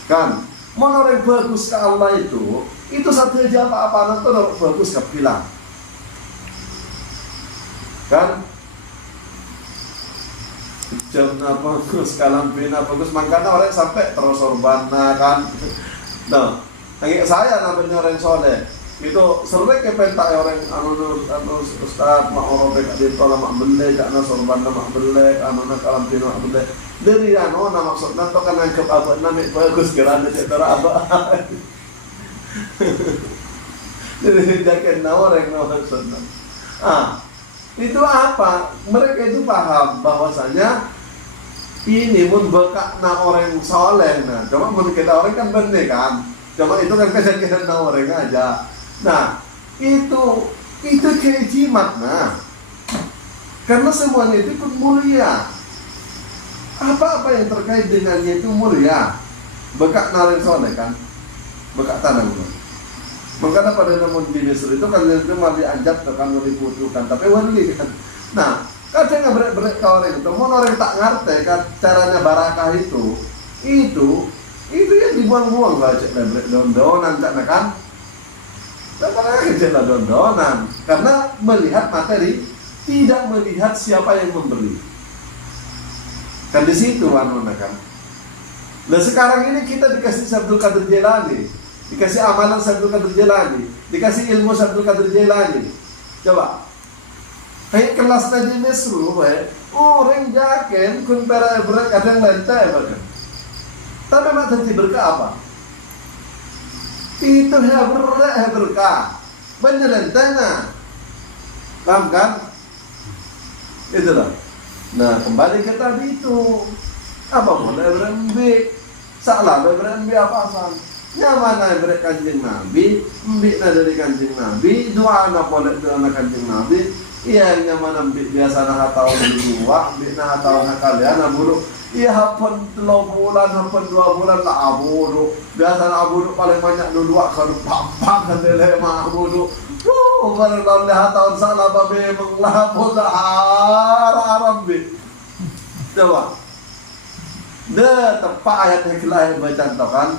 kan. Mau orang bagus ke Allah itu satu aja apa-apa nanti orang bagus ke bilang kan. Jam bagus kalam bina bagus makanya orang sampai terus sorbana kan. Nah, kayak saya namanya orang soleh itu sering kepentak orang anu ustaz mak orang bek di tolak mak beli jakna sorban mak beli anu nak kalam pin mak beli dari anu nama maksudna to kan nangkep apa nama bagus gerane secara apa dari jaket orang maksudna itu apa mereka itu paham bahwasanya ini mun bekak na orang soleh nah, cuma mun kita orang kan bener kan, cuma itu kan kejadian na orang aja. Nah itu kayak jimat nah, karena semuanya itu pun mulia. Apa-apa yang terkait dengannya itu mulia. Bekak na orang soleh kan, bekak tanah kan. Makanya pada namun di Misri itu kan itu malah dianjak kan diputukan, tapi wali kan. Nah, kadang nggak orang itu, mau orang tak ngerti kan caranya barakah itu yang dibuang-buang lah cek don-donan kan. Karena cek don-donan, karena melihat materi, tidak melihat siapa yang membeli. Kan di situ wanita kan. Nah sekarang ini kita dikasih Abdul Qadir Jailani, dikasih amalan Abdul Qadir Jailani, dikasih ilmu Abdul Qadir Jailani. Coba, kayak kelas tadi mesru, orang jaken kun para berat kadang lantai bahkan. Tapi mak nanti berkah apa? Itu berat berkah, banyak lantainya, paham kan? Itulah. Nah kembali ke tadi itu, apa boleh berembi, salah berembi apa asal? Nyamana berat kanjeng Nabi, mbikna dari kanjeng Nabi, doa anak boleh doa anak kanjeng Nabi. Iya nyaman mbik biasa nak tahun dua, mbik nak tahun kalian aburu. Iya hapun 3 bulan, hapun 2 bulan lah aburu. Biasa nak aburu paling banyak 2 kan pampak kan dele mah aburu. Baru tahun salah babe menglapor haram mbik. Coba. Tepat ayat yang baca kan.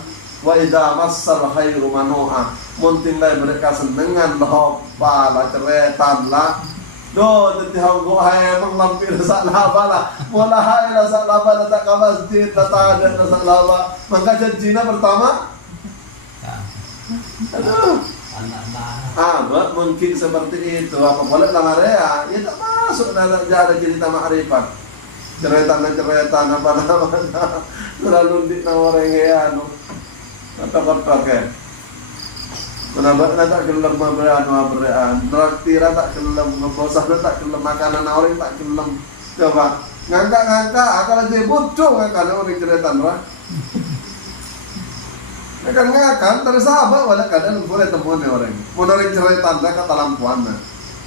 Wa idza massal khairu manu'a muntinai mereka senengan lopa la ceretan lah do teti hanggo hai menglampir sak laba lah mula hai la sak laba tak ka masjid tak ada sak laba maka janjina pertama aduh mungkin seperti itu apa boleh lah area ya tak masuk dalam jalan cerita ma'rifat ceretan apa terlalu di orang ya kata-kata ke menambah tak kelem berean traktiran tak kelem ngebosan tak kelem makanan orang tak kelem coba ngangka akal aja bocor ngangka orang cerita lah ngangkan terus apa wala kadang boleh temuan orang orang cerita tak kata lampuan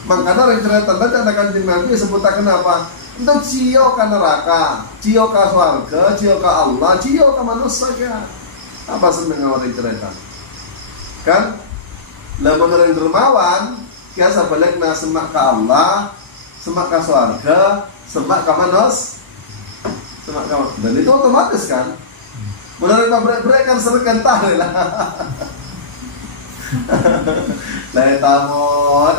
makanya orang cerita tak ada kanjeng Nabi sebutkan kenapa itu cio ke neraka cio ke surga cio ke Allah cio ke manusia apa seneng orang cerita kan lamun orang dermawan biasa balik na semak ke Allah semak ke surga semak ke manusia semak ke dan itu otomatis kan menurut kabar kan serkan tahu lah lain tamu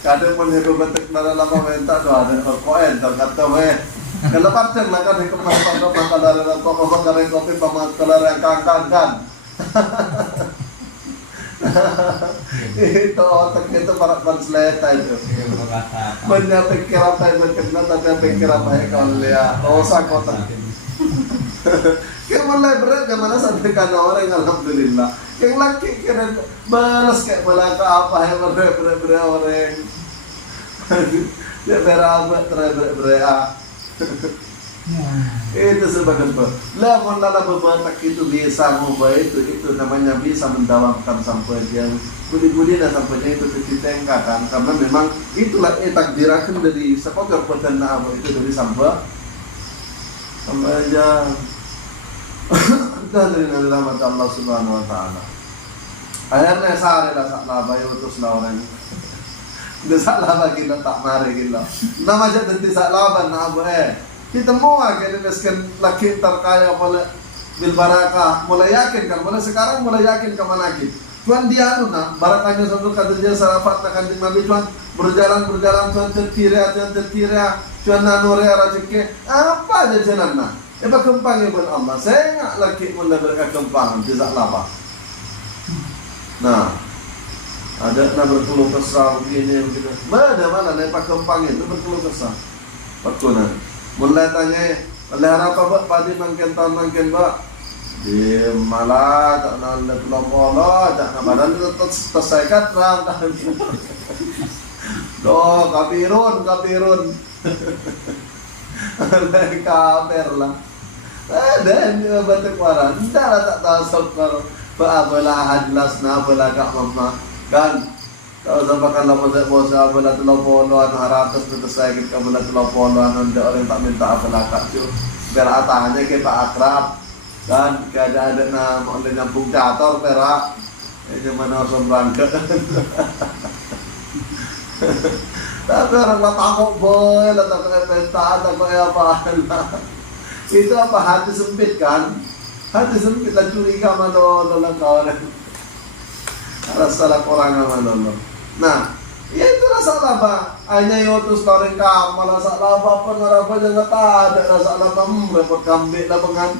kadang pun hidup betek dalam lama minta doa ada koin terkata kalau parcel lah kan kemas makanan dan kopi pemakalan yang kan itu otak itu para translate itu banyak pikiran saya berkenaan tapi pikiran saya kalau lihat dosa kotak kayak mulai berat gimana sampai karena orang alhamdulillah yang laki kira balas kayak belaka apa yang berat orang dia berabat berat itu sebagai sebab lamun dalam berbatak itu bisa mengubah itu namanya bisa mendawamkan sampai yang budi-budi dan sampai itu ditengkakan kan karena memang itulah takdirakan dari sepotong pertanda itu dari sampai aja dari rahmat Allah Subhanahu wa taala akhirnya sare lah sak laba utus lah orang itu sak laba kita tak mari kita nama aja nanti sak laba na abu kita mau agak dibeskan laki terkaya oleh bil barakah mulai yakin kan mulai sekarang mulai yakin kemana lagi Tuhan dia nak barakahnya satu kadernya sarafat nak kanjeng Nabi Tuhan berjalan Tuhan terkira Tuhan nanore rezeki apa aja jenana eba kempang ibn Allah saya nggak laki mulai berkat kempang tidak lama nah ada berkeluh kesah begini begitu mana lepak kempang itu berkeluh kesah perkunan mulai tanya, oleh apa buat padi mungkin tahun mungkin buat di malah tak nak lepas tak nak badan itu tersaikat lah doh kafirun oleh kafir lah Ada ni batik warah. Dah tak tahu sokor. Baabalah hadlasna bala kak mama kan. Kalau sampakan la bosa bala telopoloan haratus tetes sakit ka bala telopoloan anda orang tak minta apa lah kak cu. Biar atanya kita akrab kan ada na mau nyambung cator perak. Ini mana sombang ke. Tapi orang takut boy, takut pesta, takut apa? Itu apa hati sempit kan? Hati sempit lah curiga malolo lang kawan. Rasa kurang malolo. Nah, ya itu rasa laba. Hanya yotus koreng kam, malah rasa laba pun apa jangan tak ada rasa laba repot kambing lah pengan.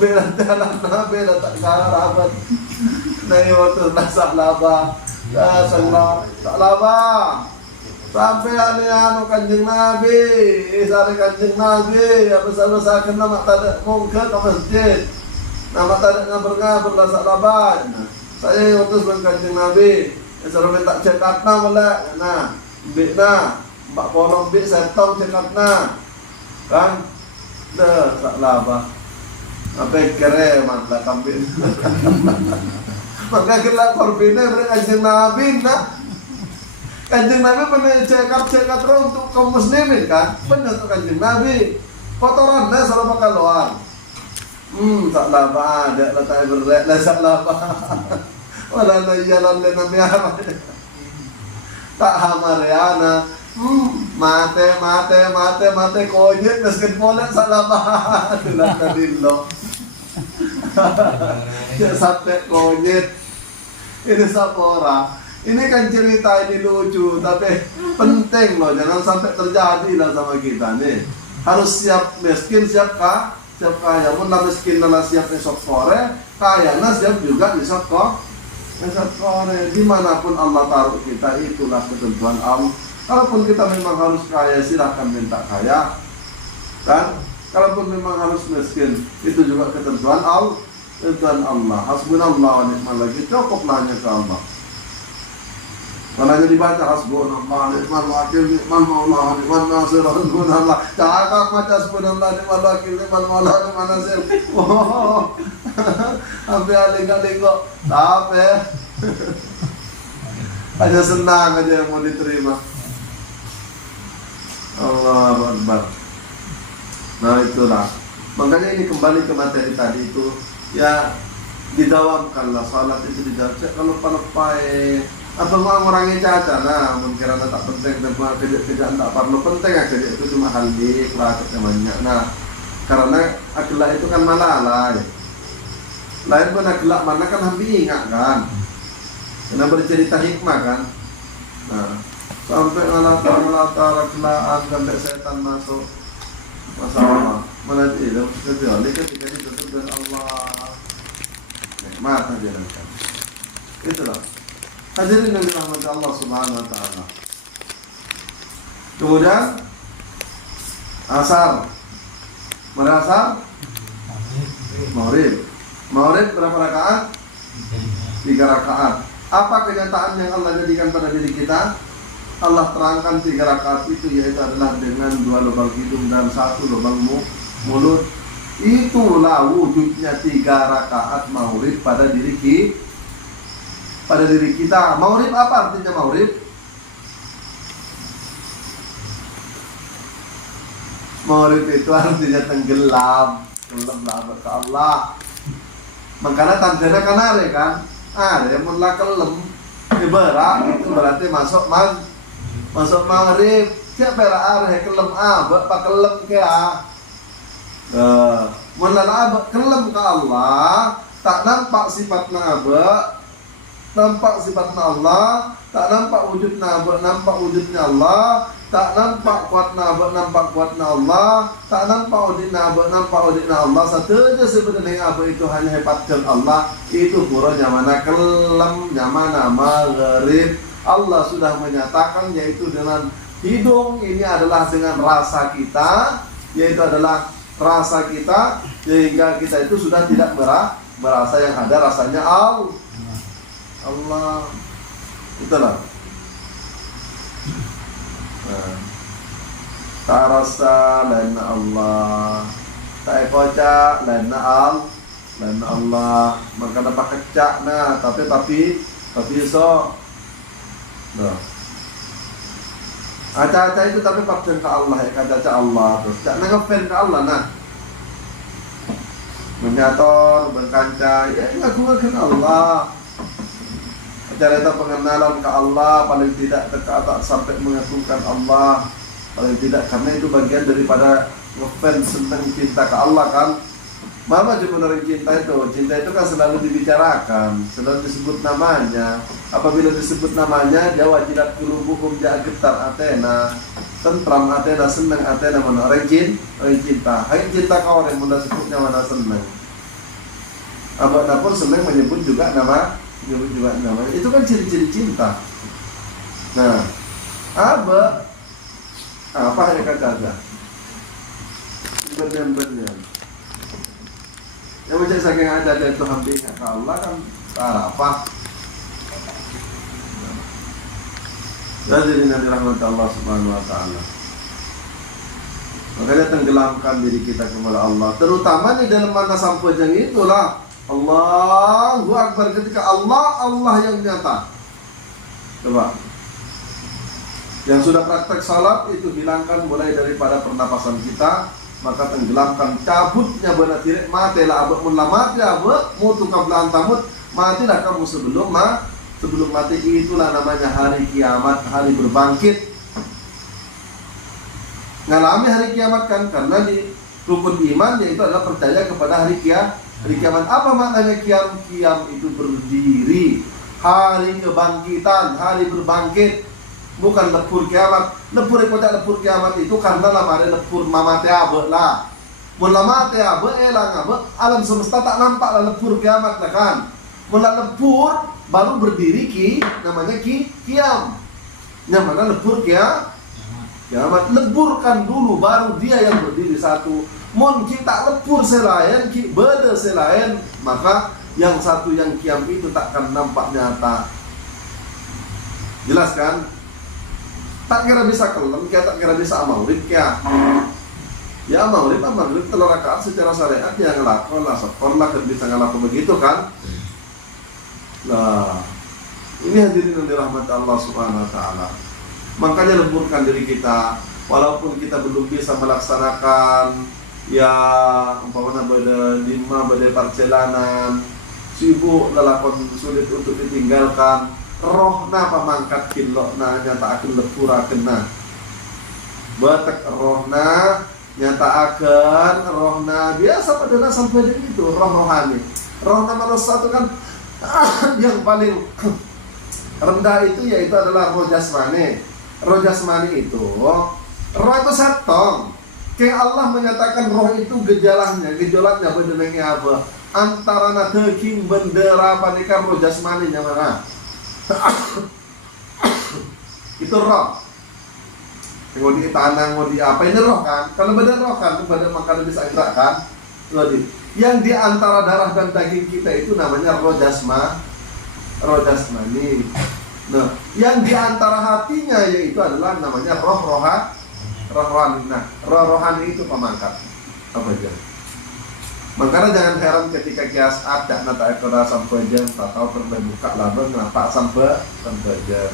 Bela jalan bela tak karabat. Nah yotus rasa laba. Tak laba. Sampai anu Kanjeng Nabi, sari Kanjeng Nabi, apa besar-besarkan nama tak mungkin ke masjid, nama tak ngabur-ngabur lah saklabat. Saya utus dengan Kanjeng Nabi, suruh minta cekatna boleh, nah, bikna, mbak polong bik setong cekatna, kan, dah saklabat. Apa kere mantap kambing, maka kita korbinnya beri Kanjeng Nabi, nah. Kanjeng Nabi pernah cekat terus untuk kaum muslimin kan, benar untuk Kanjeng Nabi. Kotorannya selalu bakal luar. Tak laba ada letak berat lah tak laba. Walau nak jalan dengan miara. Tak hamariana. Mate konyet meskin pola tak laba. Itulah tadi lo. Sampai konyet. Ini sapora. Ini kan cerita ini lucu, tapi penting loh, jangan sampai terjadi lah sama kita nih. Harus siap miskin, siap kaya. Mun miskin nala siap esok sore, kaya na siap juga esok sore. Dimanapun Allah taruh kita, itulah ketentuan Allah. Kalaupun kita memang harus kaya, silahkan minta kaya, kan? Kalaupun memang harus miskin, itu juga ketentuan Allah. Hasbunallah wa ni'mal wakil, cukuplah hanya ke Allah. Kalau dibaca hasbunallah ni'mal wakil ni'mal maula ni'mal nasir hasbunallah. Cakap macam hasbunallah ni'mal wakil ni'mal maula ni'mal nasir. Oh. Sampai aling-aling tapi aja senang aja yang mau diterima. Allahu Akbar. Nah itulah. Makanya ini kembali ke materi tadi itu ya didawamkanlah salat itu dijawab. Kalau palepai atau orang-orangnya caca, nah mungkin ada tak penting dan kerja tak perlu penting ya kerja itu cuma hal di prakteknya banyak. Nah karena akhlak itu kan malah lain pun akhlak mana kan hampir ingat kan, karena bercerita hikmah kan. Nah sampai latar akhlak sampai setan masuk masalah mana itu kecuali ketika ditutup dengan Allah nikmat aja kan. Itulah. Hadirin yang dirahmati Allah Subhanahu wa taala. Kemudian asar. Merasar Maghrib. Maghrib berapa rakaat? 3 rakaat. Apa kenyataan yang Allah jadikan pada diri kita? Allah terangkan 3 rakaat itu yaitu adalah dengan 2 lubang hidung dan 1 lubang mulut. Itulah wujudnya 3 rakaat maghrib pada diri kita. Maghrib apa artinya maghrib? Maghrib itu artinya tenggelam lah ke Allah. Makanya tandanya kan are kan? Are mulai kelem. Berak itu berarti masuk maghrib. Siapa are kelem pak kelem ke mulai kelem ke Allah. Tak nampak sifatnya nampak sifatnya Allah, tak nampak wujudnya nampak wujudnya Allah, tak nampak kuatnya nampak kuatnya Allah, tak nampak wujudnya nampak wujudnya Allah. Satu saja sebenarnya apa itu hanya hebatkan Allah. Itu burunya mana kelam, mana maghrib. Allah sudah menyatakan yaitu dengan hidung ini adalah dengan rasa kita, yaitu adalah rasa kita, sehingga kita itu sudah tidak merasa yang ada rasanya Allah. Itulah. Tak rasa lain Allah. tak kocak lain Allah maka dapat kecak nah tapi so nah aca itu tapi paksa ke Allah ya kata Allah terus cak ngefan ke Allah nah menyator berkanca ya ngaku-ngaku Allah cara itu pengenalan ke Allah paling tidak tak sampai mengakukan Allah paling tidak karena itu bagian daripada ngefans senang cinta ke Allah kan. Mama juga menarik cinta itu kan selalu dibicarakan, selalu disebut namanya. Apabila disebut namanya, dia wajilat kulubuhum dia getar Athena, tentram Athena, senang Athena mana orang cinta. Hai cinta kau orang muda sebutnya mana senang. Abang pun senang menyebut juga nama. Itu kan ciri-ciri cinta. Nah, apa yang kata? Benar-benar. Yang macam saking ada itu hampir ke Allah kan apa? Jadi nanti rahmat Allah Subhanahu Wa Taala. Makanya tenggelamkan diri kita kepada Allah. Terutama di dalam mana sampainya itulah Allahu Akbar ketika Allah yang nyata. Coba. Yang sudah praktek salat itu hilangkan mulai daripada pernapasan kita, maka tenggelamkan cabutnya benar tidak mati lah abad mun mati abad mutu kabla antamut matilah kamu sebelum mati. Itulah namanya hari kiamat, hari berbangkit. Ngalami hari kiamat kan karena di rukun iman yaitu adalah percaya kepada hari kiamat. Apa maknanya kiam itu berdiri, hari kebangkitan, hari berbangkit. Bukan lepur kiamat. Lepur kiamat itu karena lamare lepur mamate abe lah. Mula mate abe elang abe alam semesta tak nampak lah lepur kiamat lah kan. Mula lepur baru berdiri namanya kiam. Yang mana lepur kiamat leburkan dulu baru dia yang berdiri satu. Mun kita lepur selain beda selain maka yang satu yang kiam itu takkan nampak nyata. Jelas kan? Tak kira bisa kelem, tak kira bisa maghrib ya. Ya maghrib telur rakaat secara syariat yang ngelakon lah, sokor lah bisa ngelakon begitu kan. Nah, ini hadirin yang dirahmati Allah Subhanahu Wa Taala. Makanya leburkan diri kita, walaupun kita belum bisa melaksanakan ya umpamanya pada 5 perjalanan, sibuk lelakon sulit untuk ditinggalkan. Rohna pamangkat kilokna nyata akan lepura kena batak rohna nyata akan rohna biasa pada sampai itu rohani rohna manusia itu kan yang paling rendah itu yaitu adalah roh jasmani itu roh itu setong kayak Allah menyatakan roh itu gejalanya bedenengnya apa antara nateking bendera panikan roh jasmaninya mana itu roh. Mau di tanah, mau di apa ini roh kan? Kalau badan roh kan, badan makanan bisa gerak kan? Jadi, yang di antara darah dan daging kita itu namanya roh jasmani. Nah, yang di antara hatinya yaitu adalah namanya roh rohani. Nah, roh rohani itu pemangkat. Apa aja? Makanya jangan heran ketika kias ada nata ekoda sampai jam atau pernah buka label kenapa sampai jam.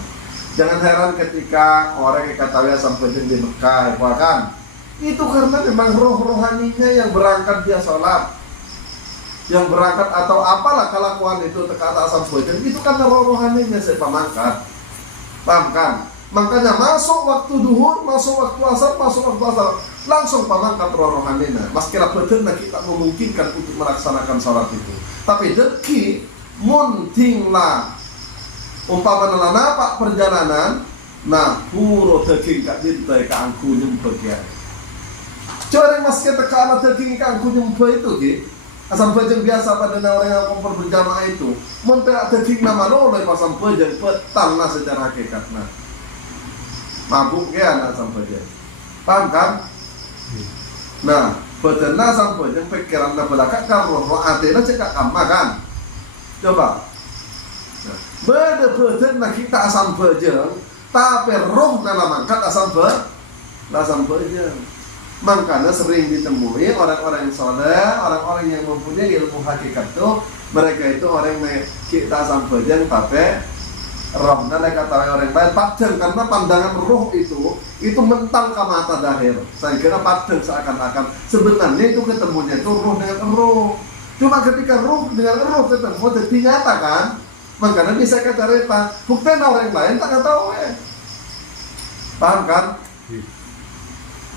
Jangan heran ketika orang yang katakan sampai jam di Mekah, kan? Itu karena memang roh rohaninya yang berangkat dia sholat, yang berangkat atau apalah kelakuan itu terkata sampai jam itu karena roh rohaninya saya pamangkat, paham kan? Makanya masuk waktu duhur, masuk waktu asar, langsung pamangkat roh rohaninya. Mas kira betul kita memungkinkan untuk melaksanakan sholat itu. Tapi deki muntinglah umpamanya napa perjalanan, nah puro deki kak cinta ka angku nyempe ya. Coba mas kita kana deki ka angku nyempe itu ki. Asam pejeng biasa pada orang yang kompor berjamaah itu, mun perak deki nama oleh pasam pejeng petang lah secara hakikatnya. Mabuk ya anak sampai dia, paham kan? Nah, betina sampai yang pikiran belakang kan roh Athena cekak kamma kan? Coba, beda betina kita sampai jeng, tapi roh dalam angkat sampai jeng. Makanya sering ditemui orang-orang yang soleh, orang-orang yang mempunyai ilmu hakikat tuh, mereka itu orang yang kita sampaikan tapi roh, nah kata orang lain padang, karena pandangan roh itu mental ke mata dahir. Saya kira padang seakan-akan sebenarnya itu ketemunya itu roh dengan roh. Cuma ketika roh dengan roh ketemu jadi nyata kan. Makanya bisa kata reta, buktinya orang lain tak tahu paham kan?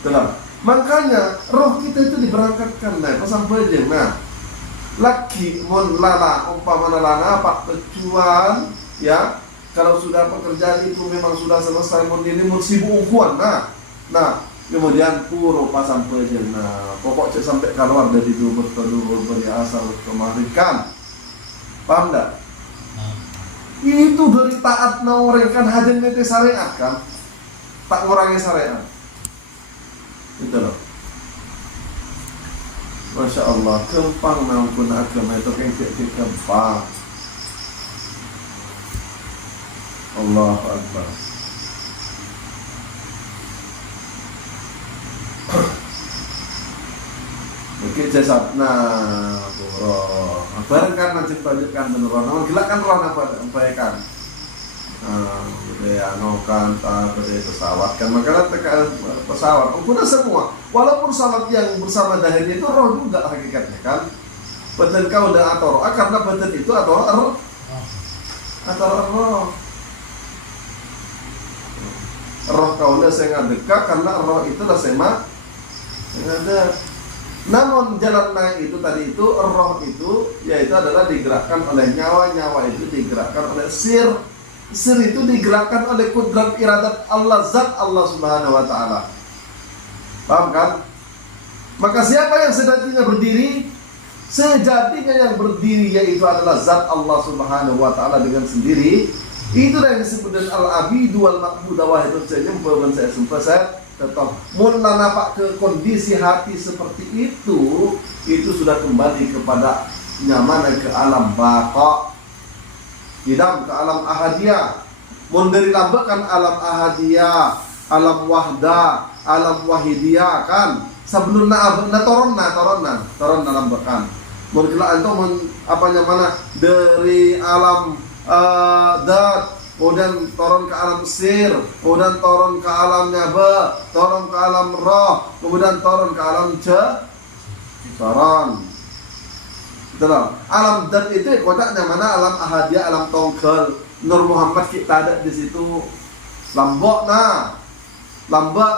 Itulah. Makanya roh kita itu diberangkatkan sampai aja. Nah, lagi mon lala umpamana lana pak tujuan ya. Kalau sudah pekerjaan itu memang sudah selesai, mon ini mon sibuk ukuan. Nah, kemudian puro pasang aja. Nah, pokoknya sampai keluar dari dulu beri asal kemarin kan. Paham enggak? Itu dari taat na orang kan hadir nete syariat kan, tak ngurangi syariat. Itu loh. Masya Allah, kempang nampun agama itu kan jadi kempang. Allahu Akbar. Oke, jasad boro. Bareng kan najib lanjutkan beneran. Namun gila kan roh apa kan? Budaya nokan, budaya pesawat kan. Makanya tekan pesawat. Udah semua. Walaupun pesawat yang bersama dahirnya itu roh juga hakikatnya kan. Badan kau udah atau roh, karena badan itu atau roh. Roh kau udah saya dekat karena roh itu udah sema ada. Namun jalan naik itu tadi itu roh itu yaitu adalah digerakkan oleh nyawa itu digerakkan oleh sir itu digerakkan oleh kudrat iradat Allah, zat Allah Subhanahu wa taala. Paham kan? Maka siapa yang sejatinya berdiri? Sejatinya yang berdiri yaitu adalah zat Allah Subhanahu wa taala dengan sendiri. Itulah yang disebut dengan al-abidu wal ma'budah wa itu saja pembahasan saya sempat tetap mula napak ke kondisi hati seperti itu sudah kembali kepada nyaman ke alam baqa, tidak ke alam ahadiyah. Mun dari lambakan alam ahadiyah, alam wahda, alam wahidiyah kan. Sebelumnya toronna lambakan. Mun kila itu mun apa namanya dari alam dat, kemudian turun ke alam sir, kemudian turun ke alam nyaba, turun ke alam roh, kemudian turun ke alam turun. Itulah alam dat itu kotaknya mana alam ahadiyah, alam tongkel. Nur Muhammad kita ada di situ. Lambok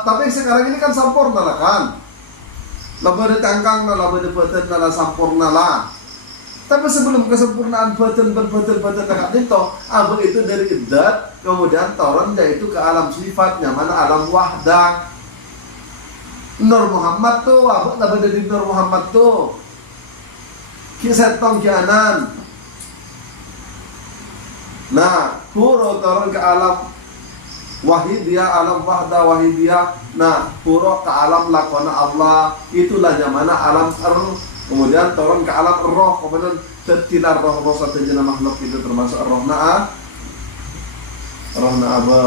tapi sekarang ini kan sampurna lah kan. Lambok di tangkang lambok di badan sampurna lah. Tapi sebelum kesempurnaan badan agak itu, abu itu dari idat, kemudian turun yaitu ke alam sifatnya mana alam wahdah. Nur Muhammad tuh, abu tak ada di Nur Muhammad tuh. Kisetong kianan. Nah, puro turun ke alam wahidiyah, alam wahdah wahidiyah. Nah, puro ke alam lakona Allah. Itulah yang mana alam kemudian turun ke alam roh, kemudian tertilar roh satu jenis makhluk itu termasuk roh na'a apa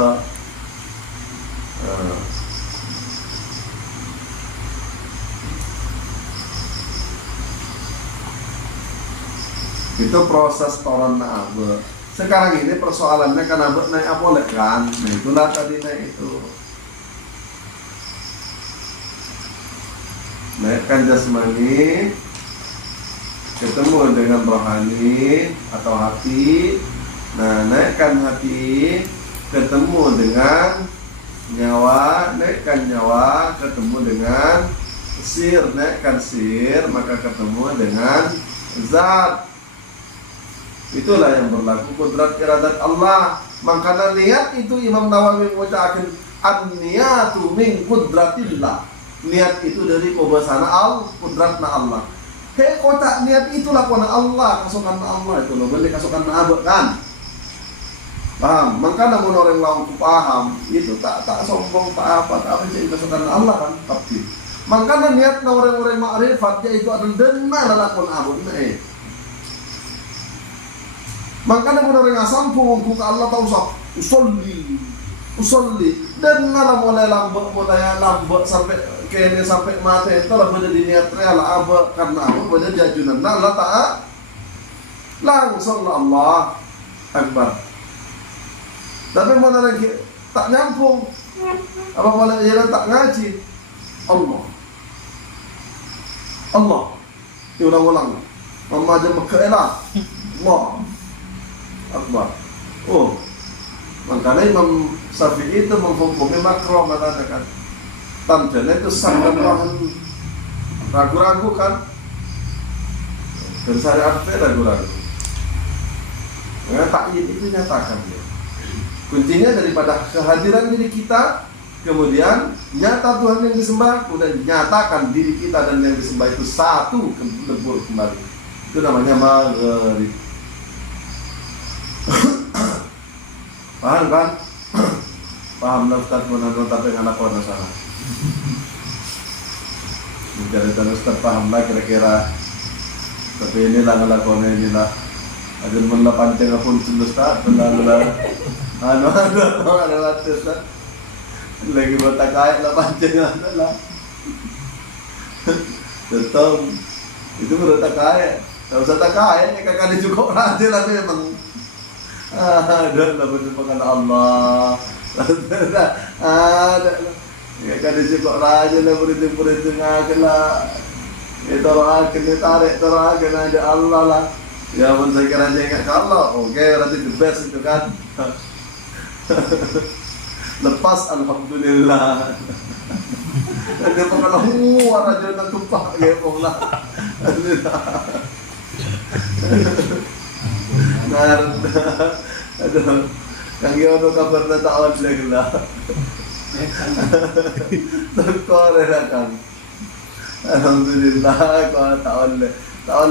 itu proses turun na'aba. Sekarang ini persoalannya kan abad naik apa kan? Nah itulah tadi naik itu naikkan jasmani ketemu dengan rohani atau hati. Nah, naikkan hati ketemu dengan nyawa, naikkan nyawa ketemu dengan sir, naikkan sir maka ketemu dengan zat. Itulah yang berlaku kudrat iradat Allah. Makanya niat itu Imam Nawawi mengucapkan an-niyatu min kudratillah. Niat itu dari kebesaraan al-qudratna Allah. Kotak niat itulah kona Allah, kasukan Allah itu loh, beli kasukan abad kan. Paham? Maka namun orang lawan paham itu tak sombong tak apa sih kasukan Allah kan tapi. Maka niat orang-orang makrifat yaitu adalah dena lalakon abad Maka namun orang asam punggung Allah tahu sok usolli dan nala mulai lambak sampai kene sampai mati itu lah pada diniat real apa karena apa pada jajunan Allah Ta'ala langsung Allah Akbar. Tapi mana lagi tak nyambung apa malah jalan tak ngaji Allah diulang-ulang mama aja Mekah Allah Akbar. Oh, makanya Imam Syafi'i itu menghukumi makruh mengatakan tandanya itu sangat ragu-ragu kan, dan syariatnya ragu-ragu. Ya, takyin itu nyatakan ya. Kuncinya daripada kehadiran diri kita, kemudian nyata Tuhan yang disembah, kemudian nyatakan diri kita dan yang disembah itu satu lebur kembali. Itu namanya maghrib. Paham kan? Paham lah Ustaz menonton tapi anak warna sana. Mencari tahu Ustaz paham lah kira-kira. Tapi inilah ngelakonnya inilah. Ada mana pancing apun Ustaz, benar-benar. Ada Ustaz. Lagi botak kait lah pancing lah. Tetap itu botak kait. Kalau usah tak kait, kakak dia cukup aja lah memang. Ada lah benar Allah. Ada lah. Kakak dia cukup raja lah beritung-beritung akan lah. Akan ditarik, akan ada Allah lah. Ya pun saya kira aja ingat ke Allah. Oke, berarti the best itu kan. Lepas alhamdulillah. Dia pengalah raja nak tumpah gepong lah. Aduh, kang yono kabar na taon lah. Terkore lah kan. Alhamdulillah kau taon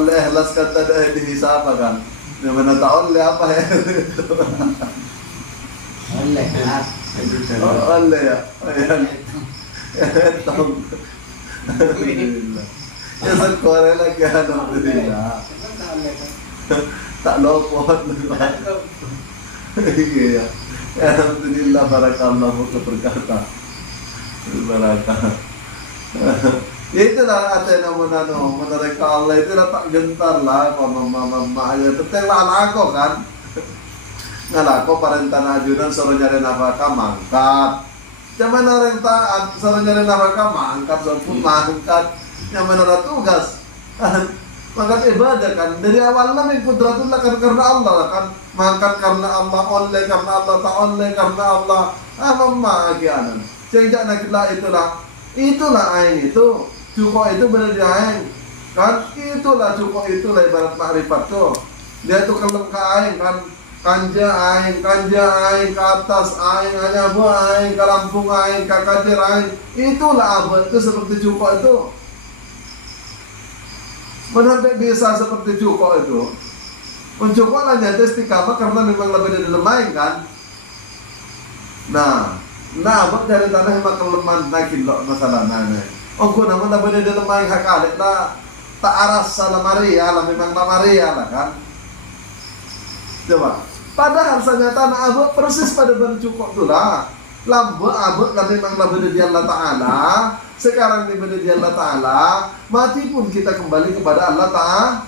le ikhlas kata dah dihisap kan. Di mana taon le apa ya? Oleh lah. Oleh ya. Tahu. Alhamdulillah. Ya terkore lagi alhamdulillah. Tak lopot lah. Iya. Alhamdulillah barakallahu keberkatan. Barakah. Ya itulah ada nama mereka Allah itulah tak gentar lah mama aja teteh lah aku kan. Ngalako parentana ajudan suruh nyari nafkah mangkat. Zaman orang taat suruh nyari nafkah mangkat pun mangkat. Yang mana tugas. Mangkat ibadah kan dari awalnya min kudratullah kan karena Allah kan mangkat karena Allah oleh karena Allah tak oleh karena Allah mamma agianan sehingga naklah itulah ain itu cukup itu berarti ain kan itulah cukup itulah ibarat makrifat tuh dia tuh kelem ke ain kan kanja ain ke atas ain hanya buah ain ke lampung ain ke kadir ain itulah abad itu seperti cukup itu. Menampak biasa seperti cukup itu mencukuk lah nyata istiqamah karena memang lebih dari lemah kan. Nah abad dari tanah yang makan lemah nakin lo masalah nana. Oh gua namun lebih dari lemah yang hakalik lah tak aras salah Maria lah memang tak Maria lah kan. Coba padahal ternyata tanah abad persis pada bercukup tu lah. Lambat abad lah memang lebih dari Allah Ta'ala. Sekarang daripada di Allah Ta'ala, mati pun kita kembali kepada Allah Ta'ala.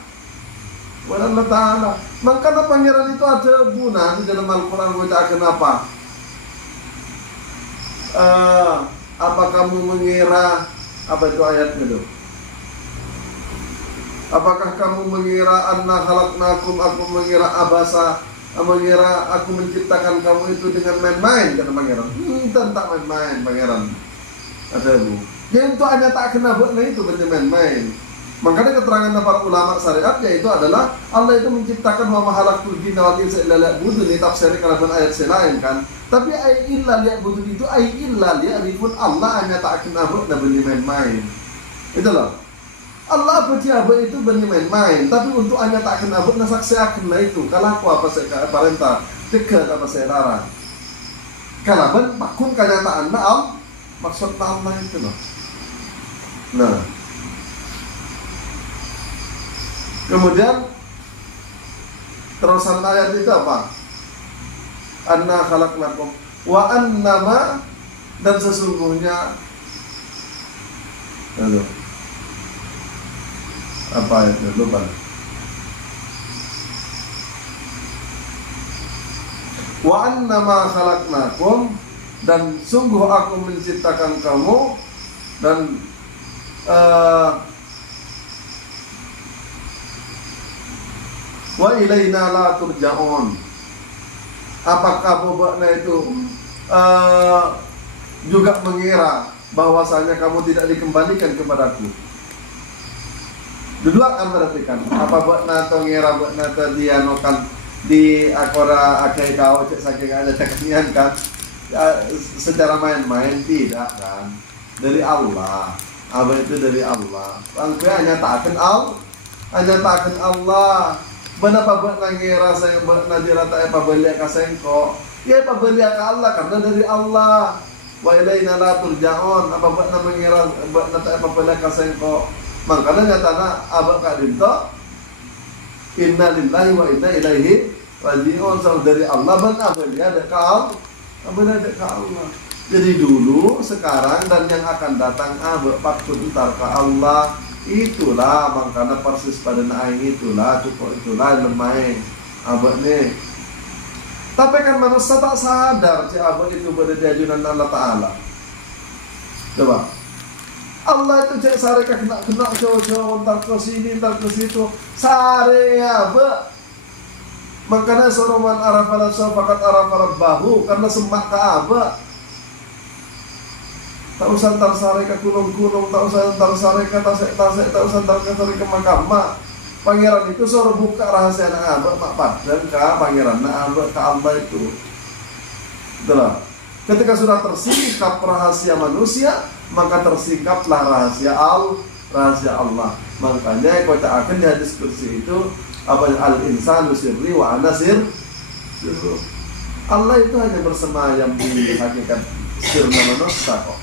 Makanya pangeran itu ada guna di dalam Al-Quran. Kita akan apa? Apa kamu mengira apa itu ayatnya itu? Apakah kamu mengira anna khalaqnakum, aku mengira abasa, mengira aku menciptakan kamu itu dengan main-main, kata pangeran. Tak main-main pangeran. Ada bu. Yang itu hanya tak kena buat itu bermain-main. Makanya keterangan para ulama syariat yaitu adalah Allah itu menciptakan wa mahalakul jinna wal insa illa liya'budun. Ini tafsir kalaban ayat selain kan. Tapi ay illa liya'budun itu ay illa liya'rifun Allah hanya tak kena buat bermain-main. Itulah. Allah berjiabah itu bermain-main. Tapi untuk hanya tak kena buat nasak saya kena itu. Kalau aku apa saya perintah dekat apa saya larang. Kalaban pakun kenyataan Allah maksudnya Allah itu loh. Nah, kemudian terusan ayat itu apa? Anna khalaqnakum wa annama dan sesungguhnya Aduh. Apa ayatnya? Lupa. Wa annama khalaqnakum, dan sungguh aku menciptakan kamu, dan wa ilaina la turja'un. Apakah bobakna itu juga mengira bahwasanya kamu tidak dikembalikan kepadaku? Dua akan berartikan apa bokna atau ngira bokna tadi anokan di akora akai kau cek saking ada teknian kan ya, secara main-main tidak kan, dari Allah. Apa itu dari Allah? Bangku hanya takkan Allah. Benapa bokna ngira saya bokna dirata apa belia kasengko? Ya apa belia ke Allah karena dari Allah. Wa ilaina la turja'un. Apa bokna mengira bokna tak apa belia kasengko? Makanya nyatana abak kak dinto inna lillahi wa inna ilaihi raji'un. Sama dari Allah benar belia ada kau, benar ada ke Allah. Jadi dulu, sekarang, dan yang akan datang abak pakut ntar ke Allah. Itulah makanya persis pada naing itulah cukup itulah lemai abak nih. Tapi kan manusia tak sadar si abak itu pada diajunan Allah Ta'ala. Coba Allah itu cek sare kena cowok-cowok entar ke sini entar ke situ sare ya be. Makanya soroman arafala fakat arafala bahu karena semak ke aba. Tak usah entar sare ke gunung-gunung, tak usah entar sare ke tasek-tasek, tak usah entar ke sare ke mahkamah. Pangeran itu suruh buka rahasia anak aba mak padan ke pangeran anak aba ke Allah itu. Itulah. Ketika sudah tersingkap rahasia manusia, maka tersingkaplah rahasia Allah. Makanya kota akan di hadis kursi itu apa al-insanu sirri wa ana sirru. Allah itu hanya bersemayam di hakikat sirna manusia kok.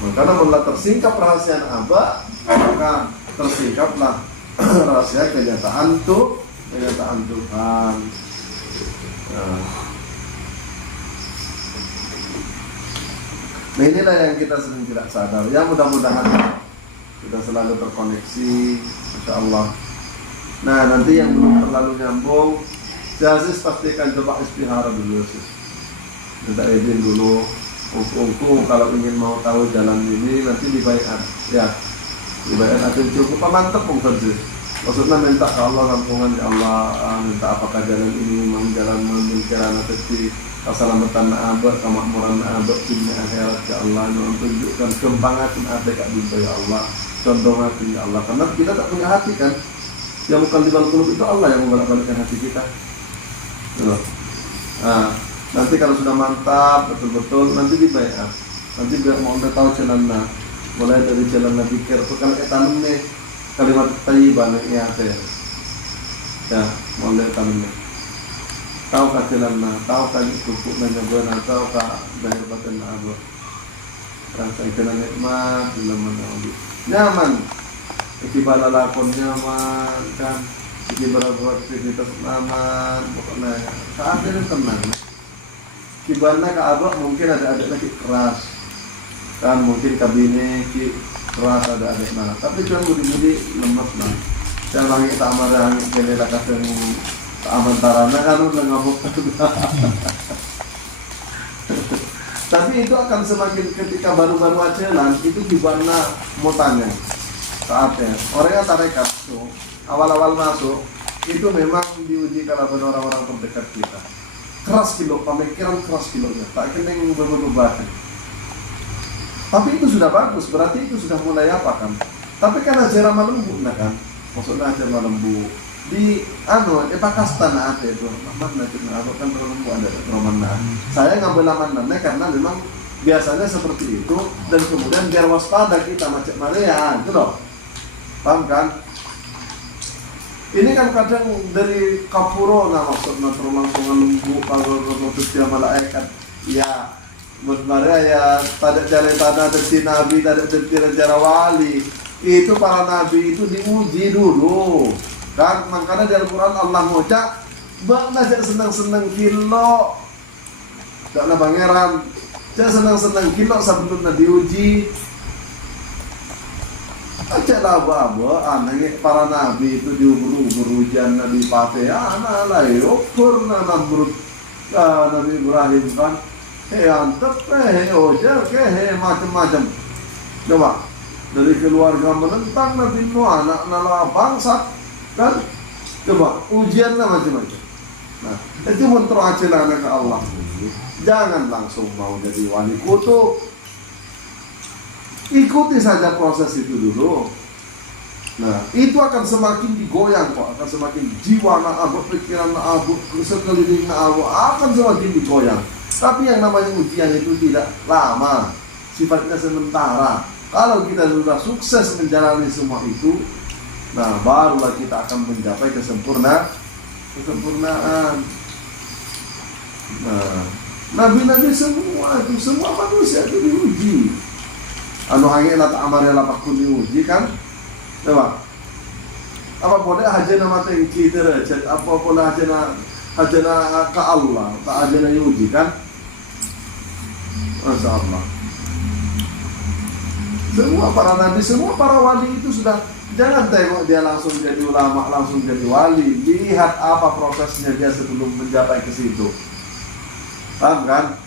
Makanya mulai tersingkap rahasia Aba, maka tersingkaplah rahasia kenyataan Tuhan. Nah inilah yang kita sering tidak sadar. Ya mudah-mudahan kita selalu terkoneksi, Masya Allah. Nah nanti yang belum terlalu nyambung, si Aziz pastikan coba istihara dulu Aziz. Minta izin dulu. Ungku kalau ingin mau tahu jalan ini nanti dibayar. Ya, dibayar nanti cukup mantep Aziz. Maksudnya minta ke Allah kampungan ya Allah, minta apakah jalan ini memang jalan memungkinkan seperti keselamatan abad, kemakmuran abad dunia akhirat ya Allah. Yang tunjukkan kembangan ada kat dunia ya Allah. Contoh hati ya Allah. Karena kita tak punya hati kan. Yang bukan di dalam qulub itu Allah yang membolak-balikkan hati kita. Nah, nanti kalau sudah mantap betul-betul nanti dibayar. Nanti biar mau udah tahu jalannya. Mulai dari jalan Nabi Kir. Kalau kita tanam nih kalimat thayyibah ya teh. Ya, mulai tanamnya. Tahu jalannya, tahu cukup menyebuah, tahu bahir batin abad. Rasa kena nikmat dalam menaudi. Nyaman. Ikibat lakon nyaman kan. Ikibat aktivitas nyaman. Pokoknya saat ini tenang. Ikibatnya ke abad mungkin ada lagi keras. Kan mungkin kabine keras ada nah. Tapi cuma budi-budi lemas nah. Yang langit tak marah langit jendela kaseng amantarana kan udah ngamuk. Tapi itu akan semakin ketika baru-baru ajalan itu gimana mau tanya saatnya orangnya tarekat tuh awal-awal masuk itu memang diuji kalau orang-orang terdekat kita keras kilo pemikiran keras kilonya tak kena yang berubah. Tapi itu sudah bagus berarti itu sudah mulai apa kan. Tapi kan ajaran lembut nah kan maksudnya ajaran lembut di Pakistan ada itu mana apa kan terlalu ada romana. Saya ngambil amanannya karena memang biasanya seperti itu dan kemudian biar waspada kita macet Maria itu loh, paham kan? Ini kan kadang dari kapuro nah maksudnya terlangsungan lembu kalau dia malaikat ya buat Maria ya tada jalan tanah dari nabi tada dari jara wali itu para nabi itu diuji dulu. Kan makanya di Al-Quran Allah ngucap bang najak senang-senang kilo dakna pangeran Jangan senang-senang kita sebelum diuji. Aja lah bawa anaknya para nabi itu diubur-ubur ujian Nabi Fatih. Anak lah ukur Namrud Nabi Ibrahim kan. Antep ojar macam-macam. Coba dari keluarga menentang Nabi Nuh, anak nala bangsat kan. Coba ujiannya macam-macam. Nah, itu menteracilana ke Allah. Jangan langsung mau jadi wali kutub. Ikuti saja proses itu dulu. Nah, itu akan semakin digoyang kok, akan semakin jiwa nak abu, pikiran nak abu, sekeliling nak abu, akan semakin digoyang. Tapi yang namanya ujian itu tidak lama, sifatnya sementara. Kalau kita sudah sukses menjalani semua itu, nah barulah kita akan mencapai kesempurnaan. Nah, nabi-nabi semua manusia itu diuji. Anu hangela tak amarela pakun diuji kan? Coba. Apa boleh hajana mata yang kita recet, apa boleh hajana ke Allah, tak hajana diuji kan? Masya Allah. Semua para nabi, semua para wali itu sudah. Jangan tengok dia langsung jadi ulama, langsung jadi wali. Lihat apa prosesnya dia sebelum mencapai ke situ. Paham kan?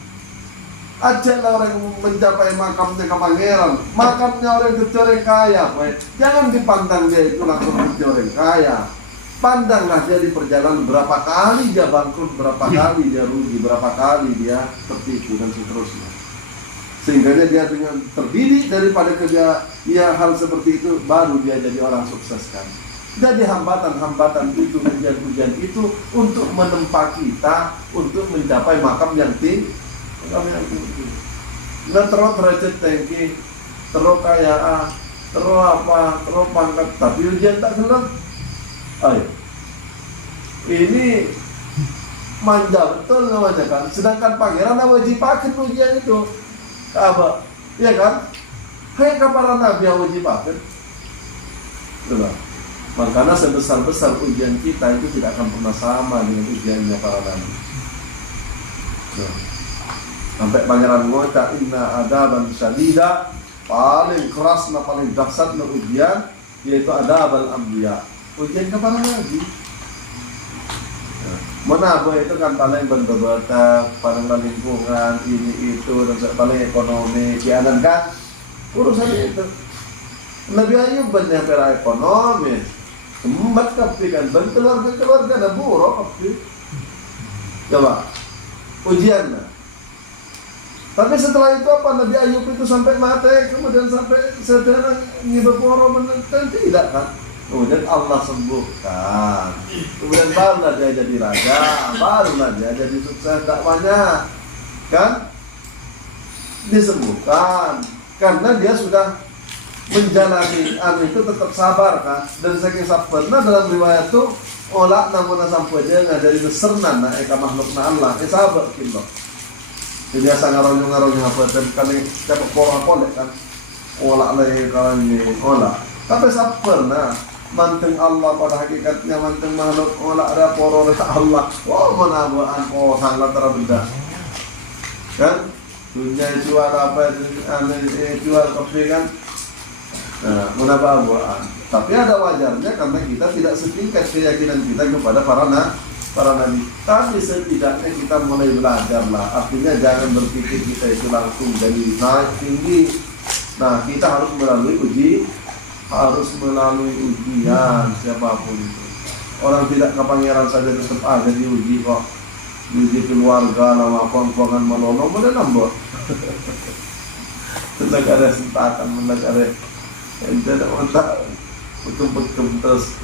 Ajaklah orang yang mencapai makamnya ke pangeran. Makamnya orang kecil kaya, baik. Jangan dipandang dia itu langsung kecil kaya. Pandanglah dia di perjalanan berapa kali dia bangkrut, berapa kali dia rugi, berapa kali dia tertipu dan seterusnya. Sehingga dia dengan terdidik daripada kerja hal seperti itu, baru dia jadi orang sukses kan. Jadi hambatan-hambatan itu, ujian-ujian itu untuk menempa kita untuk mencapai makam yang tinggi. Nah, terus derajat tinggi, terus kaya, terus apa, terus pangkat, tapi ujian tak gelap. Ayo, ini manja betul namanya kan. Sedangkan pangeran wajib pakai ujian itu. Apa? Iya kan? Hai para nabi yang wajib pakai. Itulah. Makanya sebesar-besar ujian kita itu tidak akan pernah sama dengan ujiannya para nabi. Sampai pangeran ngocak inna adaban syadida, paling keras na paling dahsyat na ujian yaitu adabal anbiya. Ujian ke para nabi. Menabo itu kan paling benda-benda, paling lingkungan, ini itu, dan paling ekonomi, kianan kan urusan itu. Nabi Ayub banyak pera ekonomi, sempat kapi kan, keluarga ada buruk kapi. Coba ujiannya. Tapi setelah itu apa? Nabi Ayub itu sampai mati, kemudian sampai sederhana nyibaporo menentang tidak kan? Kemudian Allah sembuhkan. Kemudian barulah dia jadi raja, barulah dia jadi sukses dakwahnya. Kan? Disembuhkan karena dia sudah menjalani itu tetap sabar kan. Dan saking sabarnya dalam riwayat itu olah namun sampai dia dari besernan eka makhluk Allah. Sabar gitu. Jadi biasa ngaronyo apa dan kan dapat pola kan. Olah lagi kalau ini olah. Tapi sabar manteng Allah pada hakikatnya manteng makhluk olah ada poro Allah. Wow menabaan sangat terbeda. Kan? Dunia jual apa? Jual kopi kan? Nah, menabaan. Tapi ada wajarnya karena kita tidak setingkat keyakinan kita kepada para nabi. Tapi setidaknya kita mulai belajar lah. Artinya jangan berpikir kita itu langsung jadi naik tinggi. Nah, kita harus melalui ujian siapapun itu. Orang tidak ke pangeran saja tetap ada diuji kok. Diuji keluarga, lama pangkuangan menolong, boleh nambah. Tidak ada sentakan, tidak ada tidak mantap, bekem terus.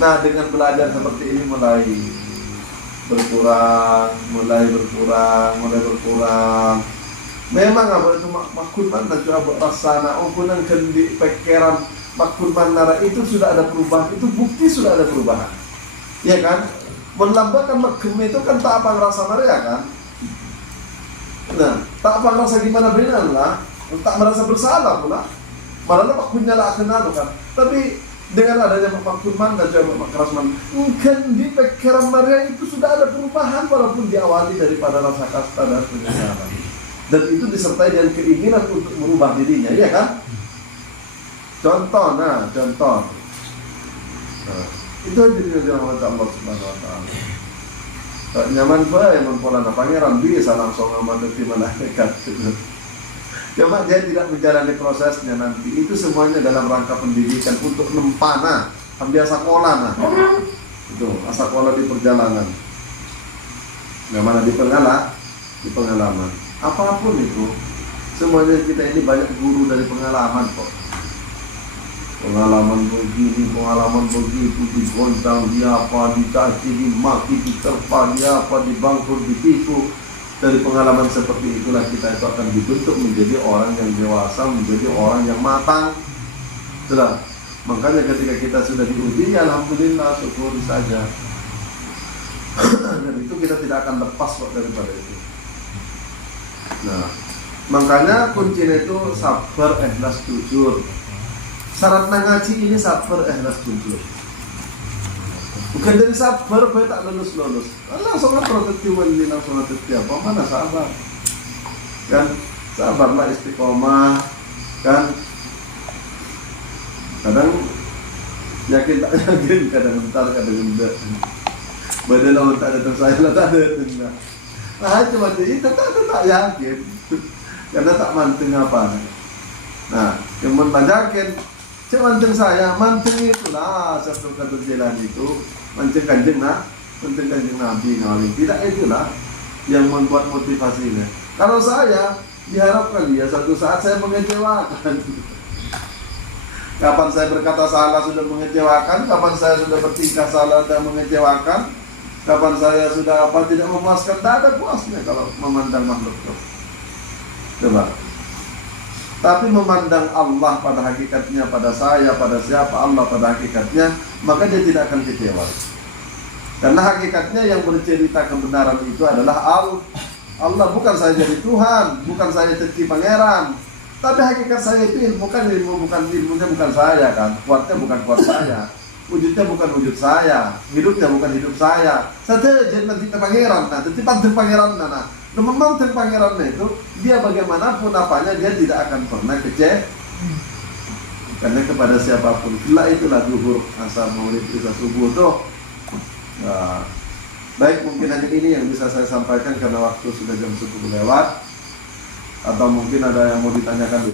Nah, dengan belajar seperti ini mulai berkurang. Memang apa itu makun mana coba rasana ukuran kendi pikiran makun mana itu sudah ada perubahan, itu bukti sudah ada perubahan, ya kan? Melambakan makun itu kan tak apa rasana ya kan? Nah, tak apa rasa gimana benar lah, tak merasa bersalah pula, malah makunnya lah kenal kan? Tapi dengan adanya makun mana coba keras mana, kendi pikiran mereka itu sudah ada perubahan walaupun diawali daripada rasa kasta dan penyesalan. Dan itu disertai dengan keinginan untuk merubah dirinya, ya kan? Contoh. Nah, itu aja dirahmati Allah Subhanahu wa taala. Tak nyaman bae mun pola pangeran bisa langsung amat di malaikat. Cuma dia tidak menjalani prosesnya nanti. Itu semuanya dalam rangka pendidikan untuk nempana, ambil sekolah nah. Itu sekolah di perjalanan. Yang mana di pengalaman. Apapun itu, semuanya kita ini banyak guru dari pengalaman kok. Pengalaman begini, pengalaman begitu, digoncang, diapa, dikaji, dimaki, diterpa, diapa, dibangkul, ditipu. Dari pengalaman seperti itulah kita itu akan dibentuk menjadi orang yang dewasa, menjadi orang yang matang. Sudah. Makanya ketika kita sudah diuji, alhamdulillah, syukuri saja. Dan itu kita tidak akan lepas kok daripada itu. Nah, makanya kuncinya itu sabar, ikhlas, jujur. Syarat ngaji ini sabar, ikhlas, jujur. Bukan dari sabar, baik tak lulus. Langsung protes wali, langsung protes apa? Mana sabar? Kan sabarlah, istiqomah. Kan kadang yakin tak yakin, kadang bentar, kadang enggak. Badan lawan tak datang saya lah tak datang. Nah cuma jadi tak yakin, karena tak manteng apa. Nah yang menyakin, cek manteng saya, manteng itulah satu kata jalan itu, manteng kanjeng Nabi Nabi. Tidak itulah yang membuat motivasinya. Kalau saya diharapkan dia suatu saat saya mengecewakan. Kapan saya berkata salah sudah mengecewakan, kapan saya sudah bertingkah salah dan mengecewakan, kapan saya sudah tidak memuaskan, tak ada puasnya kalau memandang makhluk itu. Coba. Tapi memandang Allah pada hakikatnya, pada saya, pada siapa Allah pada hakikatnya, maka dia tidak akan kecewa. Karena hakikatnya yang bercerita kebenaran itu adalah Allah, bukan saya jadi Tuhan, bukan saya jadi pangeran. Tapi hakikat saya itu ilmunya bukan saya kan, kuatnya bukan kuat saya, wujudnya bukan wujud saya, hidupnya bukan hidup saya. Saya jadi nanti pangeran, nah, jadi pantai pangeran, nah, memang pangerannya itu dia bagaimanapun apanya dia tidak akan pernah kecewa. Karena kepada siapapun, itulah zuhur asar maulid isya subuh tuh. Nah, baik, mungkin hanya ini yang bisa saya sampaikan karena waktu sudah jam 10 lewat. Atau mungkin ada yang mau ditanyakan.